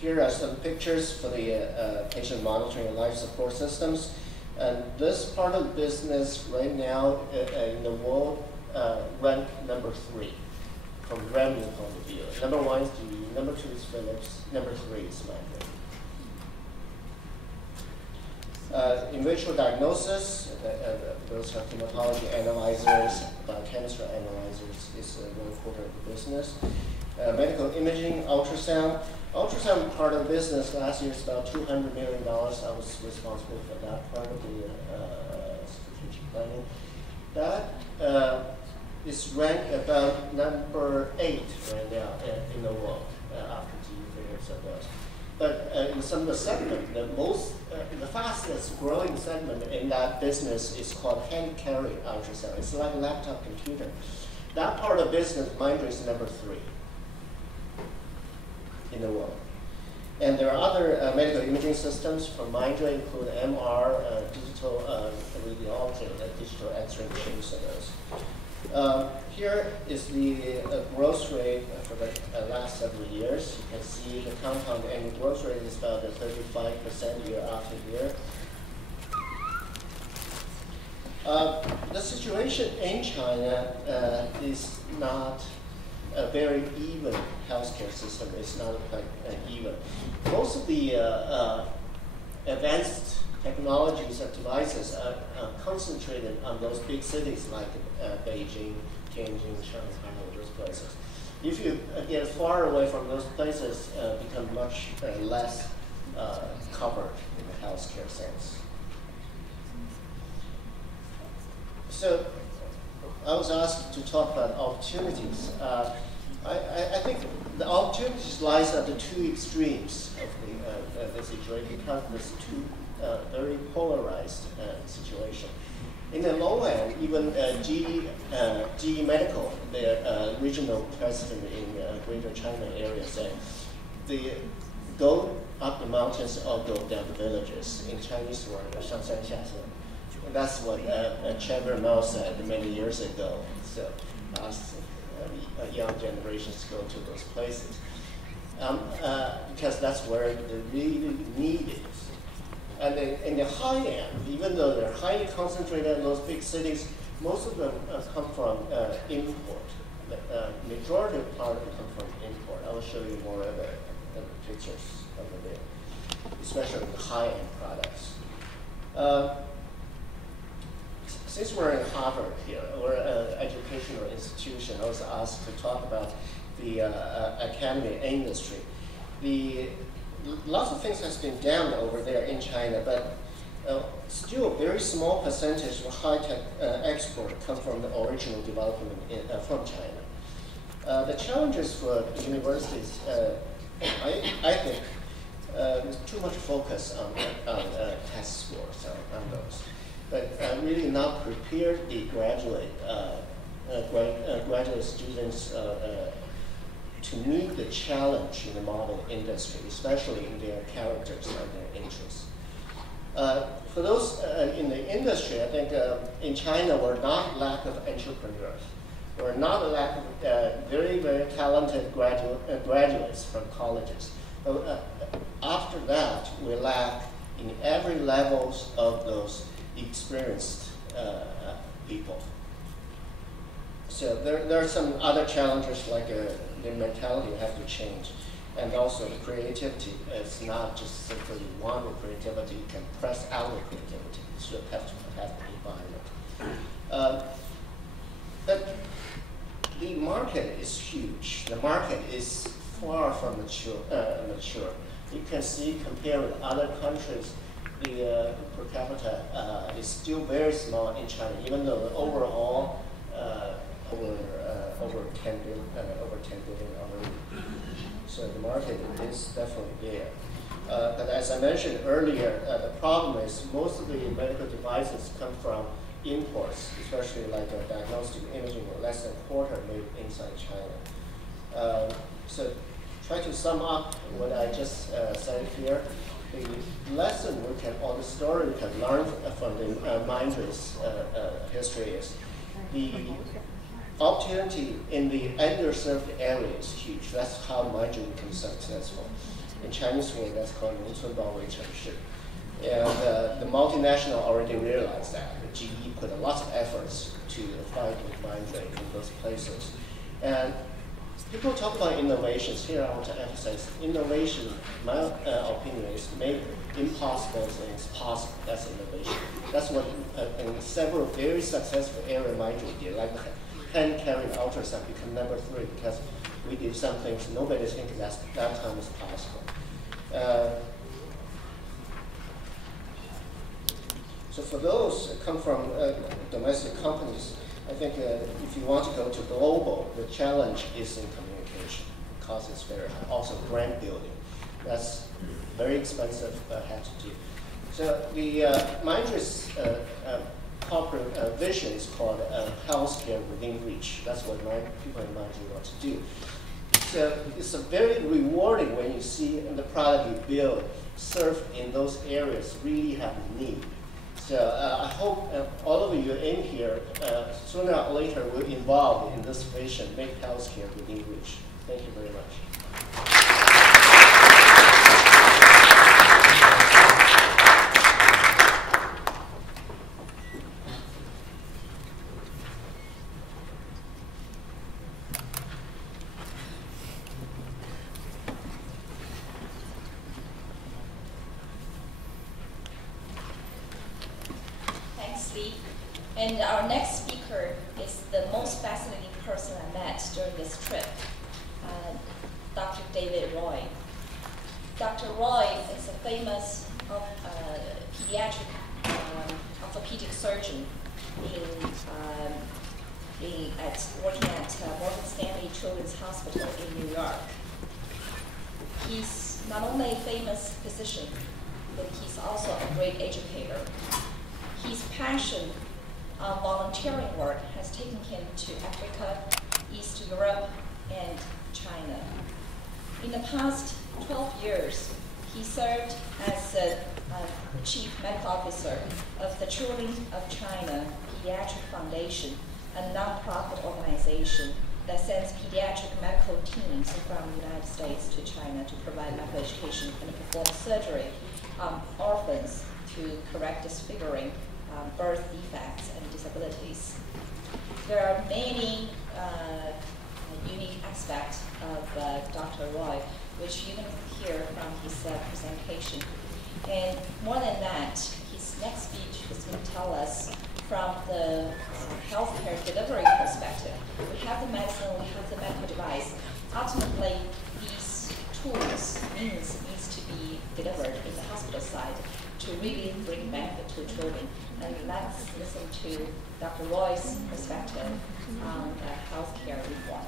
Here are some pictures for the patient monitoring and life support systems. And this part of the business right now in the world ranked number 3 from revenue point of view. Number 1 is GE, number 2 is Philips, number 3 is Mindray. In vitro diagnosis, those are hematology analyzers, biochemistry analyzers is 1/4 of the business. Medical imaging, ultrasound. Ultrasound part of the business last year is about $200 million. I was responsible for that part of the strategic planning. That is ranked about number 8 right now in the world after GE figures of those. But in some of the segment, the fastest growing segment in that business is called hand carry ultrasound. It's like a laptop computer. That part of business, Mindray is number 3 in the world. And there are other medical imaging systems from Mindray, include MR, digital radiology, digital X-ray machines, and those. Here is the growth rate for the last several years. You can see the compound annual growth rate is about 35% year after year. The situation in China is not a very even healthcare system. It's not quite even. Most of the advanced technologies and devices are concentrated on those big cities like Beijing, Tianjin, Shanghai, those places. If you get far away from those places, become much less covered in the healthcare sense. So I was asked to talk about opportunities. I think the opportunities lies at the 2 extremes of the situation because there's 2 very polarized situation. In the low end, even GE Medical, the regional president in Greater China area, said they go up the mountains or go down the villages. In Chinese word, 上山下山. That's what Chairman Mao said many years ago. So young generations go to those places because that's where the really need is. And in the high end, even though they're highly concentrated in those big cities, most of them come from import. The majority of part come from import. I will show you more of the pictures over there, especially the high-end products. Since we're in Harvard here, we're an educational institution, I was asked to talk about the academic industry. Lots of things has been done over there in China, but still a very small percentage of high-tech export come from the original development from China. The challenges for universities, I think, there's too much focus on test scores on those, but really not prepared the graduate students to meet the challenge in the modern industry, especially in their characters and their interests. For those in the industry, I think in China we're not lack of entrepreneurs. We're not a lack of very, very talented graduates from colleges. After that, we lack in every levels of those experienced people. So there are some other challenges like the mentality have to change. And also the creativity is not just simply you want the creativity, you can press out the creativity. You should have to have the environment. But the market is huge. The market is far from mature. You can see compared with other countries, the per capita is still very small in China, even though the overall over 10 billion already. So the market is definitely there. But as I mentioned earlier, the problem is most of the medical devices come from imports, especially like diagnostic imaging, less than a quarter made inside China. So try to sum up what I just said here. The lesson we can, or the story we can learn from the Mindray's history is the opportunity in the underserved area is huge. That's how Mindray becomes successful. In Chinese word, that's called 农村包围城市. And the multinational already realized that. The GE put a lot of efforts to fight with Mindray in those places. And people talk about innovations. Here I want to emphasize innovation, my opinion, is make impossible things possible. That's innovation. That's what in several very successful areas Mindray did, like hand-carrying ultrasound become number 3 because we did some things nobody thinks that time was possible. So for those that come from domestic companies, I think if you want to go to global, the challenge is in communication. The cost is very high. Also brand building. That's very expensive, have to do. So the Mindray's corporate vision is called healthcare within reach. That's what people in Mindray want to do. So it's a very rewarding when you see the product you build serve in those areas really have need. So I hope all of you in here sooner or later will involve in this vision, make healthcare within reach. Thank you very much. And our next speaker is the most fascinating person I met during this trip, Dr. David Roy. Dr. Roy is a famous pediatric orthopedic surgeon working at Morgan Stanley Children's Hospital in New York. He's not only a famous physician, but he's also a great educator. His passion on volunteering work has taken him to Africa, East Europe, and China. In the past 12 years, he served as a Chief Medical Officer of the Children of China Pediatric Foundation, a nonprofit organization that sends pediatric medical teams from the United States to China to provide medical education and perform surgery on orphans to correct disfiguring birth defects and disabilities. There are many unique aspects of Dr. Roy, which you can hear from his presentation. And more than that, his next speech is going to tell us from the healthcare delivery perspective. We have the medicine, we have the medical device. Ultimately, these tools, means needs to be delivered in the hospital side to really bring benefit to children. And let's listen to Dr. Roy's perspective on healthcare reform.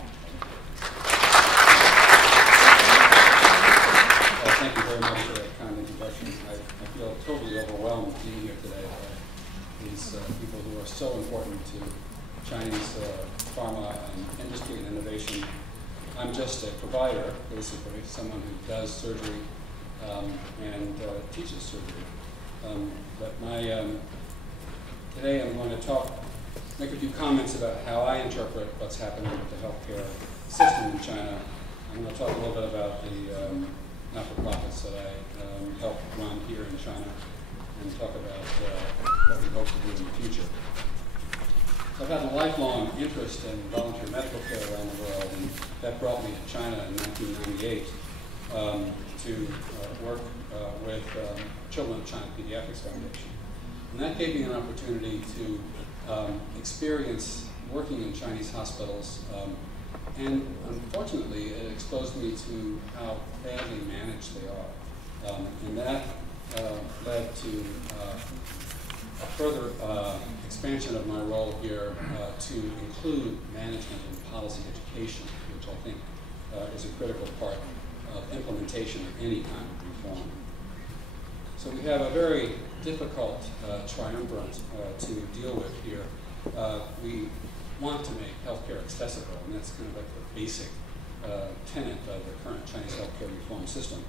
Thank you very much for that kind introduction. I feel totally overwhelmed being here today by these people who are so important to Chinese pharma and industry and innovation. I'm just a provider, basically, someone who does surgery and teaches surgery. But today I'm going to make a few comments about how I interpret what's happening with the healthcare system in China. I'm going to talk a little bit about the not-for-profits that I help run here in China, and talk about what we hope to do in the future. So I've had a lifelong interest in volunteer medical care around the world, and that brought me to China in 1998 to work with Children of China Pediatrics Foundation. And that gave me an opportunity to experience working in Chinese hospitals. And unfortunately, it exposed me to how badly managed they are. And that led to a further expansion of my role here to include management and policy education, which I think is a critical part of implementation of any kind of reform. So we have a very difficult triumvirate to deal with here. We want to make healthcare accessible, and that's kind of like the basic tenet of the current Chinese healthcare reform system.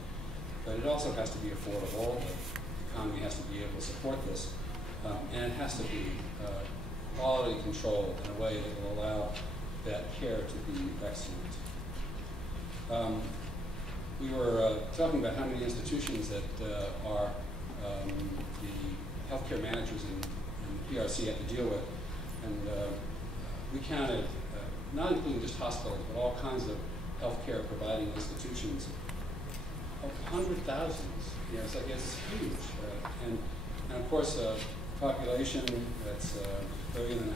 But it also has to be affordable. The economy has to be able to support this, and it has to be quality controlled in a way that will allow that care to be excellent. We were talking about how many institutions that are the healthcare managers in the PRC have to deal with, and we counted, not including just hospitals, but all kinds of healthcare providing institutions, hundred thousands. You know, it's huge, and of course, population that's 1.5 billion.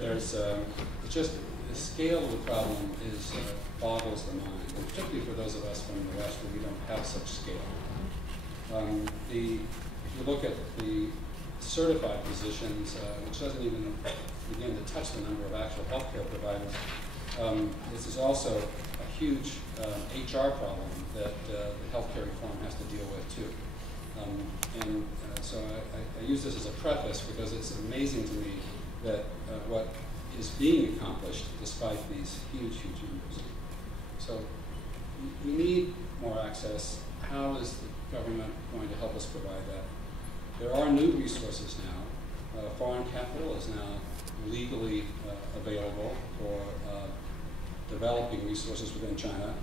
There's it's just the scale of the problem is boggles the mind, and particularly for those of us from the West where we don't have such scale. If you look at the certified physicians, which doesn't even begin to touch the number of actual healthcare providers, this is also a huge HR problem that the healthcare reform has to deal with too. So I use this as a preface because it's amazing to me that what is being accomplished despite these huge numbers. So we need more access. How is the government going to help us provide that? There are new resources now. Foreign capital is now legally available for developing resources within China,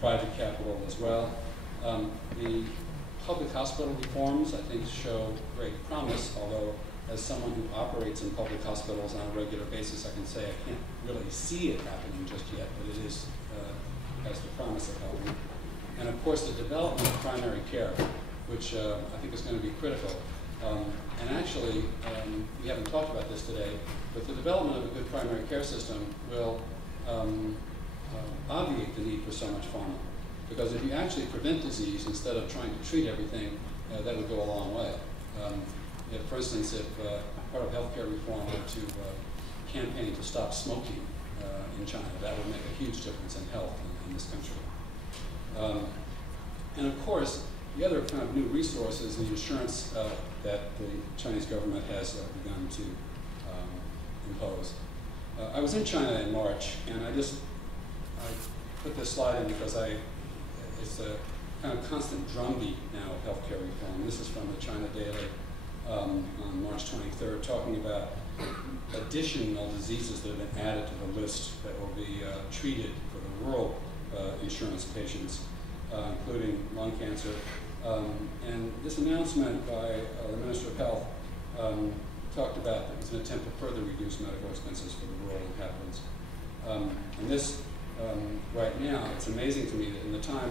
private capital as well. The public hospital reforms, I think, show great promise, although as someone who operates in public hospitals on a regular basis, I can say I can't really see it happening just yet, but it is, has the promise of helping. And of course, the development of primary care, which I think is going to be critical. And actually, we haven't talked about this today, but the development of a good primary care system will obviate the need for so much pharma. Because if you actually prevent disease instead of trying to treat everything, that would go a long way. If, for instance, if part of healthcare reform were to campaign to stop smoking in China, that would make a huge difference in health in this country. And of course, the other kind of new resource is the insurance that the Chinese government has begun to impose. I was in China in March, and I put this slide in because it's a kind of constant drumbeat now of healthcare reform. This is from the China Daily on March 23rd, talking about additional diseases that have been added to the list that will be treated for the rural insurance patients, including lung cancer. And this announcement by the Minister of Health talked about that it was an attempt to further reduce medical expenses for the rural inhabitants. And this, right now, it's amazing to me that in the time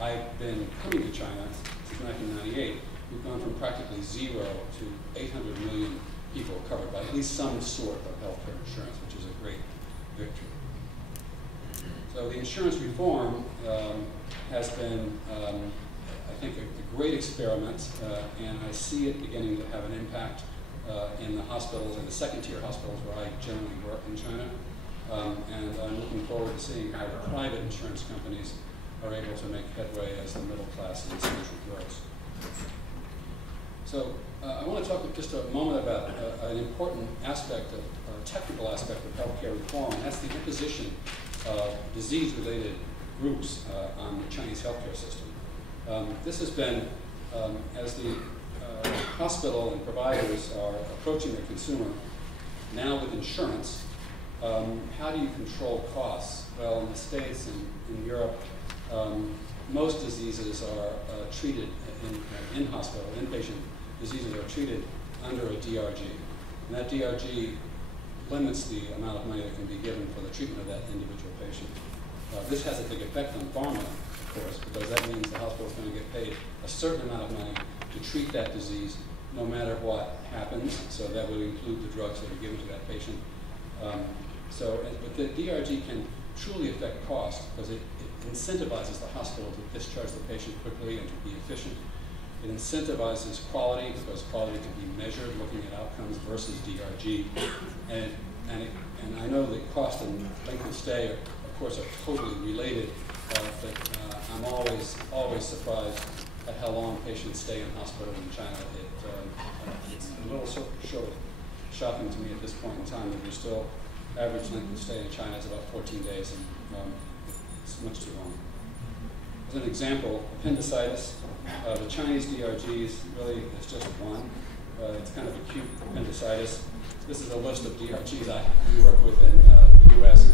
I've been coming to China since 1998, we've gone from practically zero to 800 million people covered by at least some sort of healthcare insurance, which is a great victory. So the insurance reform has been I think, a great experiment, and I see it beginning to have an impact in the hospitals, in the second-tier hospitals where I generally work in China. And I'm looking forward to seeing how the private insurance companies are able to make headway as the middle class in this country grows. So I want to talk just a moment about an important aspect of, or technical aspect of healthcare reform, and that's the imposition of disease-related groups on the Chinese healthcare system. This has been, as the hospital and providers are approaching the consumer, now with insurance, how do you control costs? Well, in the States and in Europe, most diseases are treated in hospital, inpatient diseases are treated under a DRG. And that DRG limits the amount of money that can be given for the treatment of that individual patient. This has a big effect on pharma, of course, because that means the hospital is going to get paid a certain amount of money to treat that disease no matter what happens. So that would include the drugs that are given to that patient. But the DRG can truly affect cost because it incentivizes the hospital to discharge the patient quickly and to be efficient. It incentivizes quality because quality can be measured looking at outcomes versus DRG. And I know that cost and length of stay, of course, are totally related, but I'm always surprised at how long patients stay in hospital in China. It's a little short of shocking to me at this point in time that we're still average length of stay in China is about 14 days, and it's much too long. As an example, appendicitis. The Chinese DRGs really is just one. It's kind of acute appendicitis. This is a list of DRGs we work with in the U.S.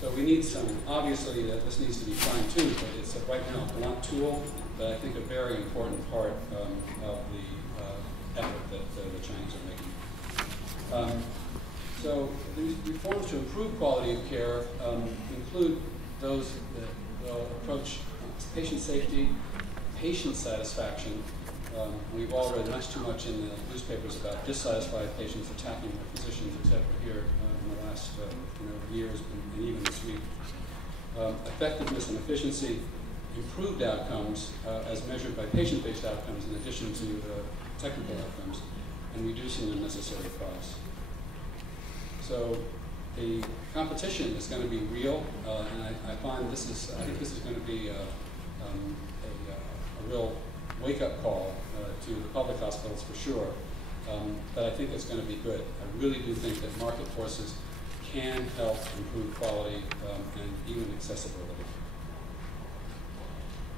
So we need some, obviously that this needs to be fine-tuned, but it's right now a blunt tool, but I think a very important part of the effort that the Chinese are making. So these reforms to improve quality of care include those that will approach patient safety, patient satisfaction. We've all read much too much in the newspapers about dissatisfied patients attacking their physicians, except for here in the last years and even this week. Effectiveness and efficiency, improved outcomes as measured by patient-based outcomes in addition to the technical outcomes, and reducing unnecessary costs. So the competition is going to be real, and I think this is going to be a real wake-up call to the public hospitals for sure, but I think it's going to be good. I really do think that market forces can help improve quality and even accessibility.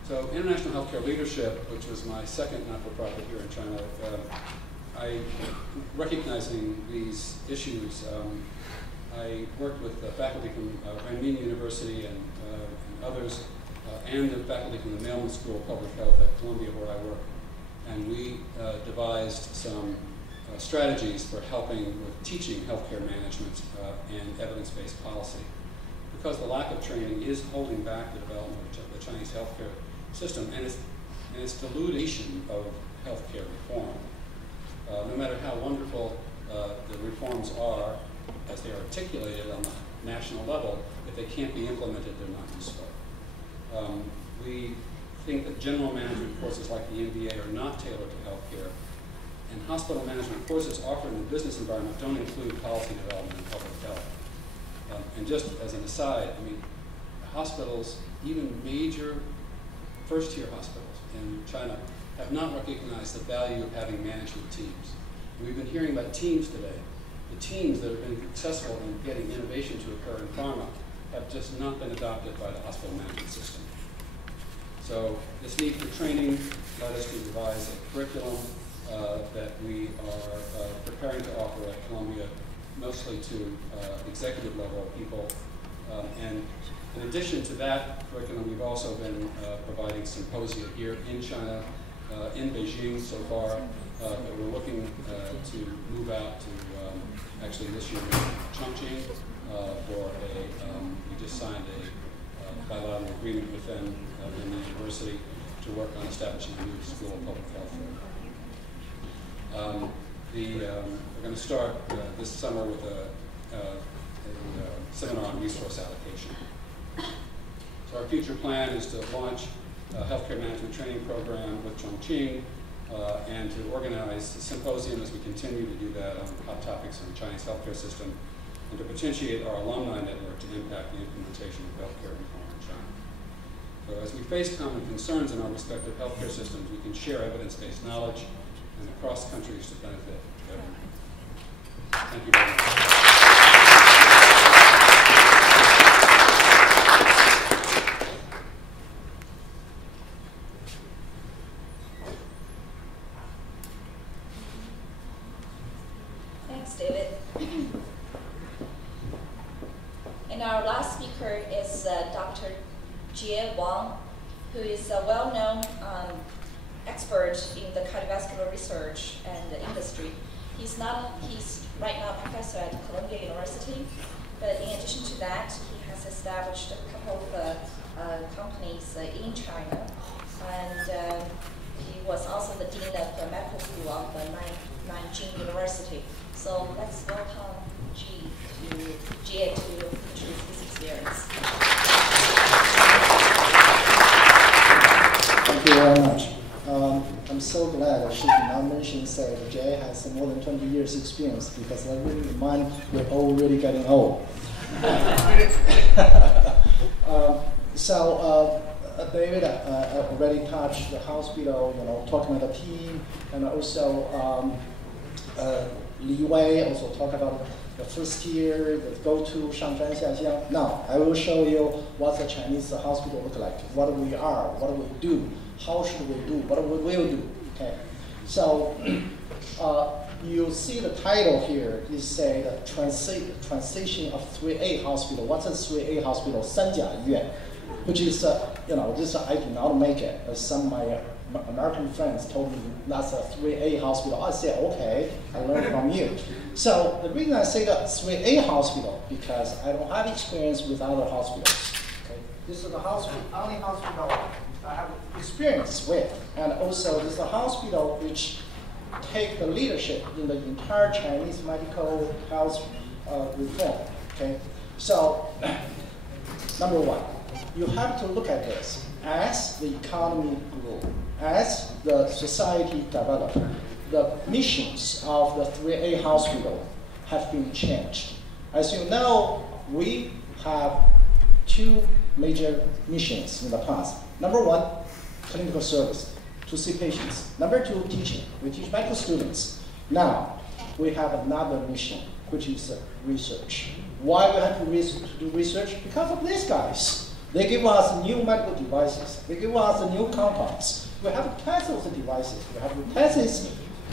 So International Healthcare Leadership, which was my second not-for-profit here in China, recognizing these issues, I worked with the faculty from Renmin University and others, and the faculty from the Mailman School of Public Health at Columbia, where I work. And we devised some strategies for helping with teaching healthcare management and evidence-based policy. Because the lack of training is holding back the development of the Chinese healthcare system and its dilution of healthcare reform. No matter how wonderful the reforms are, as they are articulated on the national level, if they can't be implemented, they're not useful. We think that general management courses like the MBA are not tailored to healthcare, and hospital management courses offered in the business environment don't include policy development and public health. And just as an aside, I mean, hospitals, even major first-tier hospitals in China, have not recognized the value of having management teams. And we've been hearing about teams today. The teams that have been successful in getting innovation to occur in pharma have just not been adopted by the hospital management system. So this need for training led us to devise a curriculum that we are preparing to offer at Columbia, mostly to executive level people. And in addition to that curriculum, we've also been providing symposia here in China, in Beijing so far, but we're looking to move out to actually this year in Chongqing for we just signed a bilateral agreement with them in the university to work on establishing a new school of public health there. We're going to start this summer with a seminar on resource allocation. So our future plan is to launch healthcare management training program with Chongqing, and to organize a symposium as we continue to do that on hot topics in the Chinese healthcare system, and to potentiate our alumni network to impact the implementation of healthcare reform in China. So as we face common concerns in our respective healthcare systems, we can share evidence-based knowledge and across countries to benefit everyone. Thank you very much. Thanks, David. And our last speaker is Dr. Jie Wang, who is a well-known expert in the cardiovascular research and the industry. He's right now a professor at Columbia University, but in addition to that, he has established a couple of companies in China, and he was also the dean of the medical school of the Nanjing University. So let's welcome Jie to introduce his experience. Thank you very much. I'm so glad she did not mention that Jay has more than 20 years experience, because that really reminds we're all really getting old. David already touched the hospital, talking about the team, and also Li Wei also talked about the first year, the go-to Shangzhen Xiaxiang. Now, I will show you what the Chinese hospital look like, what we are, what we do, how should we do, what we will do, okay? So, you see the title here is say the transition of 3A hospital. What's a 3A hospital? 三甲医院, which is, this I did not make it. Some of my American friends told me that's a 3A hospital. I said, okay, I learned from you. So the reason I say that 3A hospital, because I don't have experience with other hospitals. Okay? This is the only hospital I have experience with. And also this is a hospital which take the leadership in the entire Chinese medical health reform. Okay? So, number one, you have to look at this. As the economy grew, as the society developed, the missions of the 3A hospital have been changed. As you know, we have two major missions in the past. Number one, clinical service, to see patients. Number two, teaching. We teach medical students. Now, we have another mission, which is research. Why we have to do research? Because of these guys. They give us new medical devices. They give us new compounds. We have to test those devices. We have to test these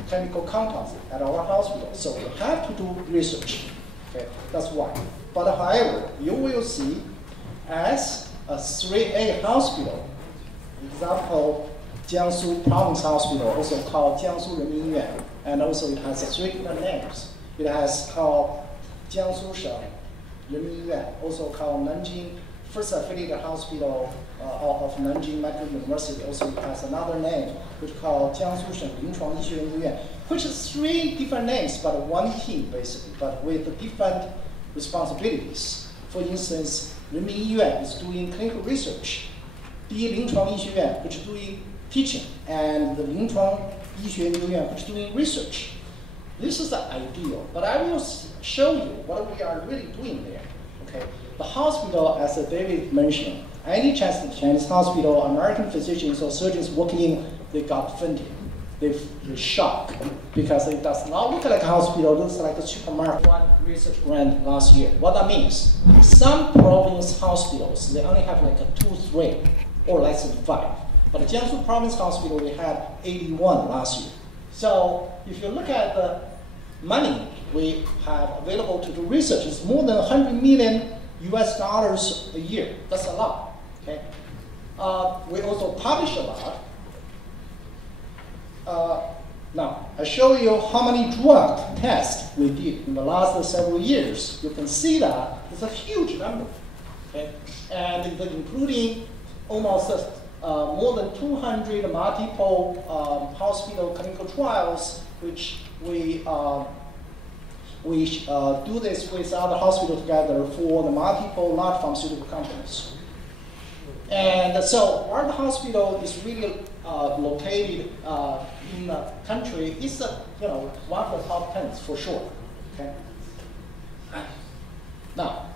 chemical compounds at our hospital. So we have to do research. Okay, that's why. But however, you will see as a 3A hospital, example, Jiangsu Province Hospital, also called Jiangsu Renmin Yuan, and also it has three different names. It has called Jiangsu Sheng Renmin Yuan, also called Nanjing First Affiliated Hospital of Nanjing Medical University. Also it has another name, which is called Jiangsu Sheng Linchuang Yixue医院, which is three different names, but one team basically, but with different responsibilities. For instance, Renmin Yuan is doing clinical research. Di Linchuang Yixue Yuan, which is doing teaching, and the Linchuang Yixue医院, which is doing research. This is the ideal, but I will show you what we are really doing there. Okay, the hospital, as David mentioned, any Chinese hospital, American physicians or surgeons working in, they got offended. They're shocked because it does not look like a hospital, it looks like a supermarket. One research grant last year. What that means, some province hospitals, they only have like a 2, 3, or less than 5. But the Jiangsu Province Hospital, we had 81 last year. So if you look at the money we have available to do research, it's more than $100 million US a year. That's a lot. Okay. We also publish a lot. Now, I show you how many drug tests we did in the last several years. You can see that it's a huge number. Okay. And including almost more than 200 multiple hospital clinical trials, which we do this with other hospitals together for the multiple large pharmaceutical companies. And so our hospital is really located in the country. It's one of the top 10 for sure. Okay. Now,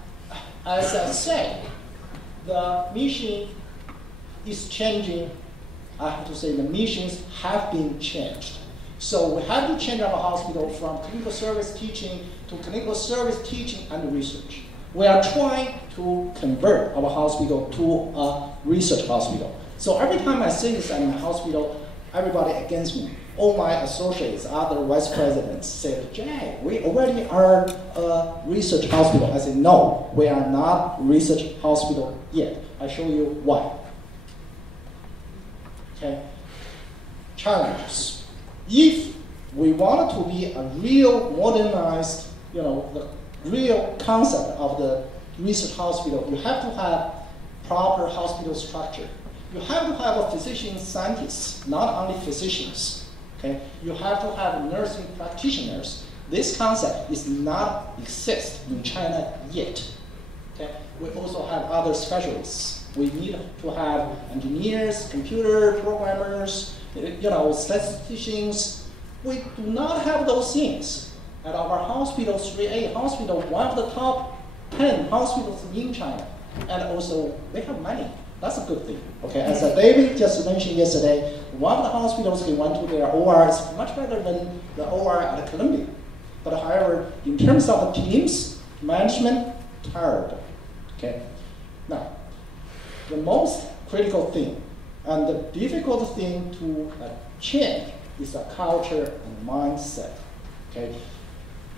as I said, the mission is changing. I have to say the missions have been changed. So we have to change our hospital from clinical service teaching to clinical service teaching and research. We are trying to convert our hospital to a research hospital. So every time I say this at my hospital, everybody against me. All my associates, other vice presidents said, Jay, we already are a research hospital. I said, no, we are not research hospital yet. I show you why. Okay. Challenges. If we wanted to be a real modernized, the real concept of the research hospital, you have to have proper hospital structure. You have to have a physician scientists, not only physicians. Okay? You have to have nursing practitioners. This concept is not exist in China yet. Okay? We also have other specialists. We need to have engineers, computer programmers, statisticians. We do not have those things. At our hospital, 3A hospital, one of the top 10 hospitals in China. And also, they have money. That's a good thing. Okay, as David just mentioned yesterday, one of the hospitals he went to their OR is much better than the OR at Columbia. But however, in terms of the teams, management, terrible. Okay. Now, the most critical thing and the difficult thing to change is the culture and mindset. Okay.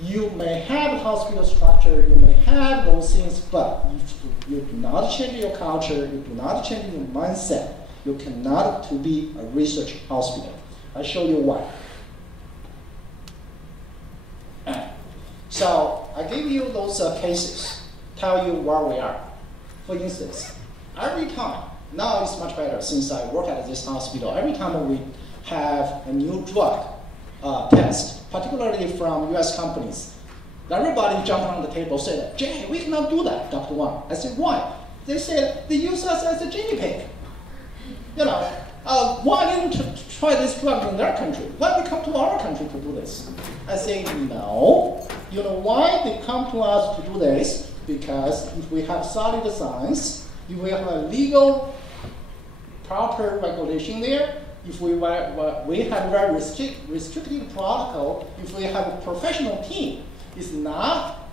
You may have hospital structure, you may have those things, but if you do not change your culture, you do not change your mindset, you cannot to be a research hospital. I'll show you why. So I give you those cases, tell you where we are. For instance, every time, now it's much better since I work at this hospital, every time we have a new drug test, particularly from US companies, everybody jumped on the table and said, Jay, we cannot do that, Dr. Wang. I said, why? They said, they use us as a guinea pig. Why didn't you try this drug in their country? Why they come to our country to do this? I say, no. You know why they come to us to do this? Because if we have solid science, if we have a legal, proper regulation there, if we have very restricted protocol, if we have a professional team, it's not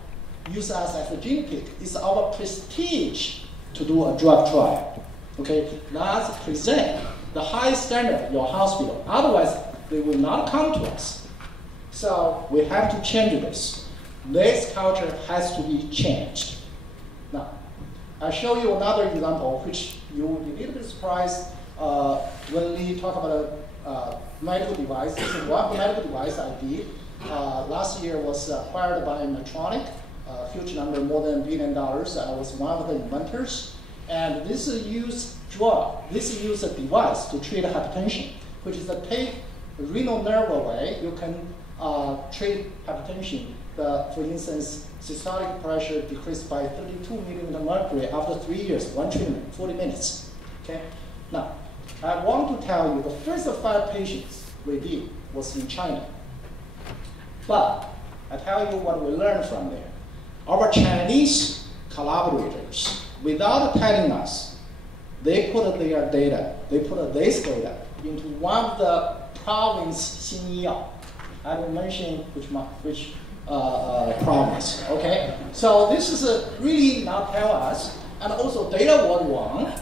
use us as a guinea pig. It's our prestige to do a drug trial. Okay, let's present the high standard of your hospital. Otherwise, they will not come to us. So we have to change this. This culture has to be changed. Now, I'll show you another example, which you will be a little bit surprised when we talk about medical devices. One medical device I did last year was acquired by Medtronic, a huge number, more than $1 billion. I was one of the inventors. And this use a device to treat hypertension, which is take the renal nerve away. You can treat hypertension. For instance, systolic pressure decreased by 32 millimeter mercury after 3 years, one treatment, 40 minutes. Okay. Now, I want to tell you the first 5 patients we did was in China. But I tell you what we learned from there. Our Chinese collaborators, without telling us, they put their data, they put this data into one of the province Xinyao. I will mention which province. Okay, so this is really not tell us, and also data was wrong,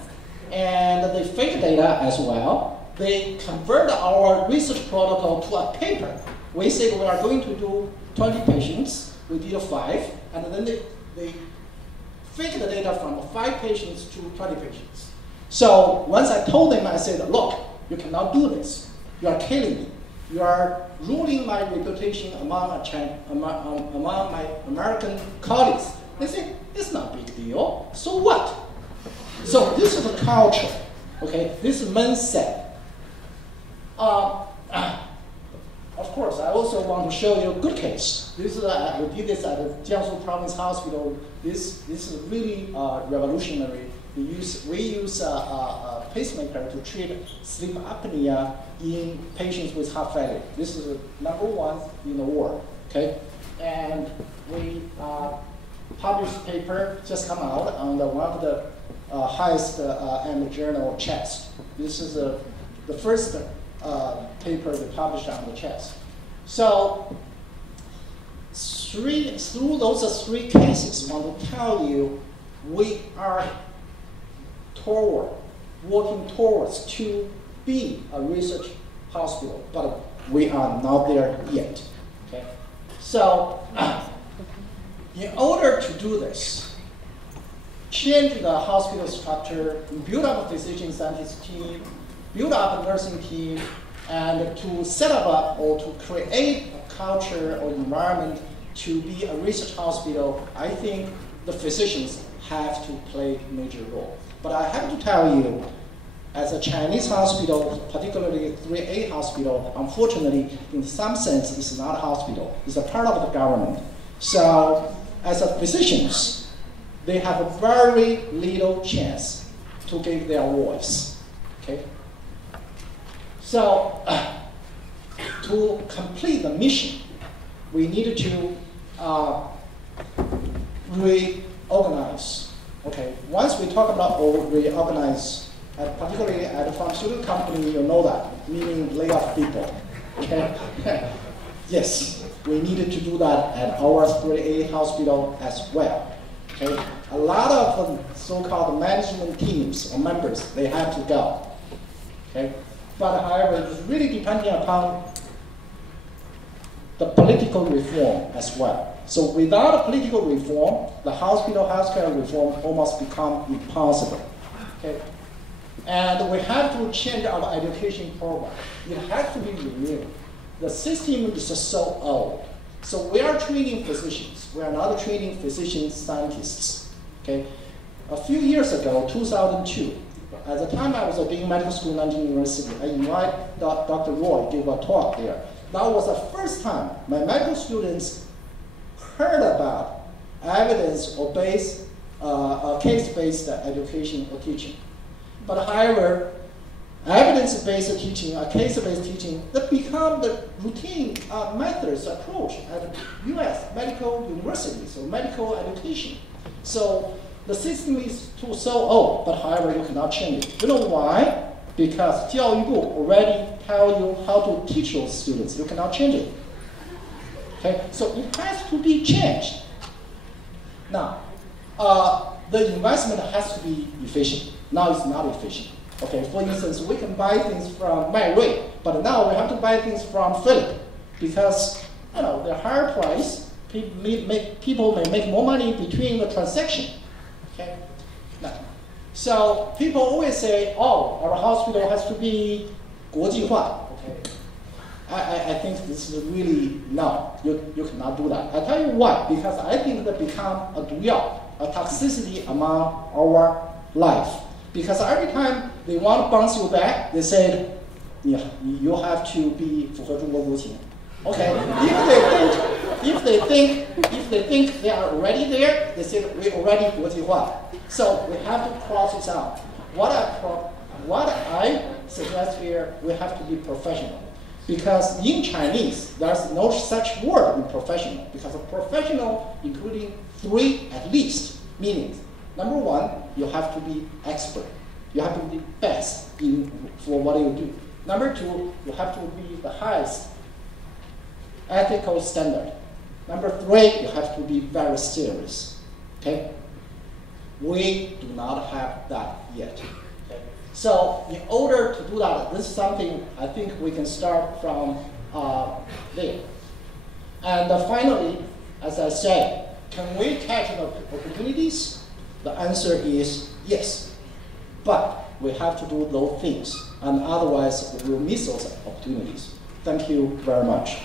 and they fake data as well. They convert our research protocol to a paper. We said we are going to do 20 patients. We did 5, and then they fake the data from 5 patients to 20 patients. So once I told them, I said, look, you cannot do this. You are killing me. You are ruining my reputation among my American colleagues. They say, it's not a big deal. So what? So this is the culture, okay? This mindset. Of course, I also want to show you a good case. This is we did this at the Jiangsu Province Hospital. This is really revolutionary we use a pacemaker to treat sleep apnea in patients with heart failure. This is #1 in the world, okay? And we published a paper just come out on one of the highest end journal, CHEST. This is the first paper we published on the CHEST. So through those 3 cases, I want to tell you we are working towards to be a research hospital, but we are not there yet. Okay? So in order to do this, change the hospital structure, build up a physician scientist team, build up a nursing team, and to set up or to create a culture or environment to be a research hospital, I think the physicians have to play a major role. But I have to tell you, as a Chinese hospital, particularly 3A hospital, unfortunately, in some sense, it's not a hospital. It's a part of the government. So as a physicians, they have a very little chance to give their voice, okay? So to complete the mission, we need to reorganize, okay? Once we talk about reorganize, particularly at a pharmaceutical company, you know that, meaning lay off people, okay? Yes, we needed to do that at our 3A hospital as well, okay? A lot of so-called management teams or members, they have to go, okay? But however, it's really depending upon the political reform as well. So without a political reform, the hospital healthcare reform almost become impossible, okay? And we have to change our education program. It has to be renewed. The system is so old. So we are training physicians. We are not training physician scientists, okay? A few years ago, 2002, at the time I was doing medical school in Nanjing University, I invited Dr. Roy give a talk there. That was the first time my medical students heard about evidence or case-based education or teaching. But however, evidence-based teaching, case-based teaching, that become the routine methods approach at U.S. medical universities or medical education. So the system is so old, but however, you cannot change it. You know why? Because 教育部 already tell you how to teach those students. You cannot change it. Okay, so it has to be changed. Now, the investment has to be efficient. Now it's not efficient. Okay, for instance, we can buy things from Mai-Rui, but now we have to buy things from Philip because the higher price, people may make more money between the transaction. Okay, now, so people always say, "Oh, our hospital has to be 国际化." Okay, I think this is really no. You cannot do that. I tell you why. Because I think that become a 毒药, a toxicity among our life. Because every time they want to bounce you back, they said, yeah, you have to be 符合中国国情. Okay, if they think they are already there, they say we already 国际化. So we have to cross this out. What I suggest here, we have to be professional. Because in Chinese, there's no such word in professional. Because a professional, including 3 at least meanings. Number 1, you have to be expert. You have to be best for what you do. Number 2, you have to be the highest ethical standard. Number 3, you have to be very serious. Okay? We do not have that yet. Okay? So in order to do that, this is something I think we can start from there. And finally, as I said, can we catch the opportunities? The answer is yes, but we have to do those things, and otherwise we will miss those opportunities. Thank you very much.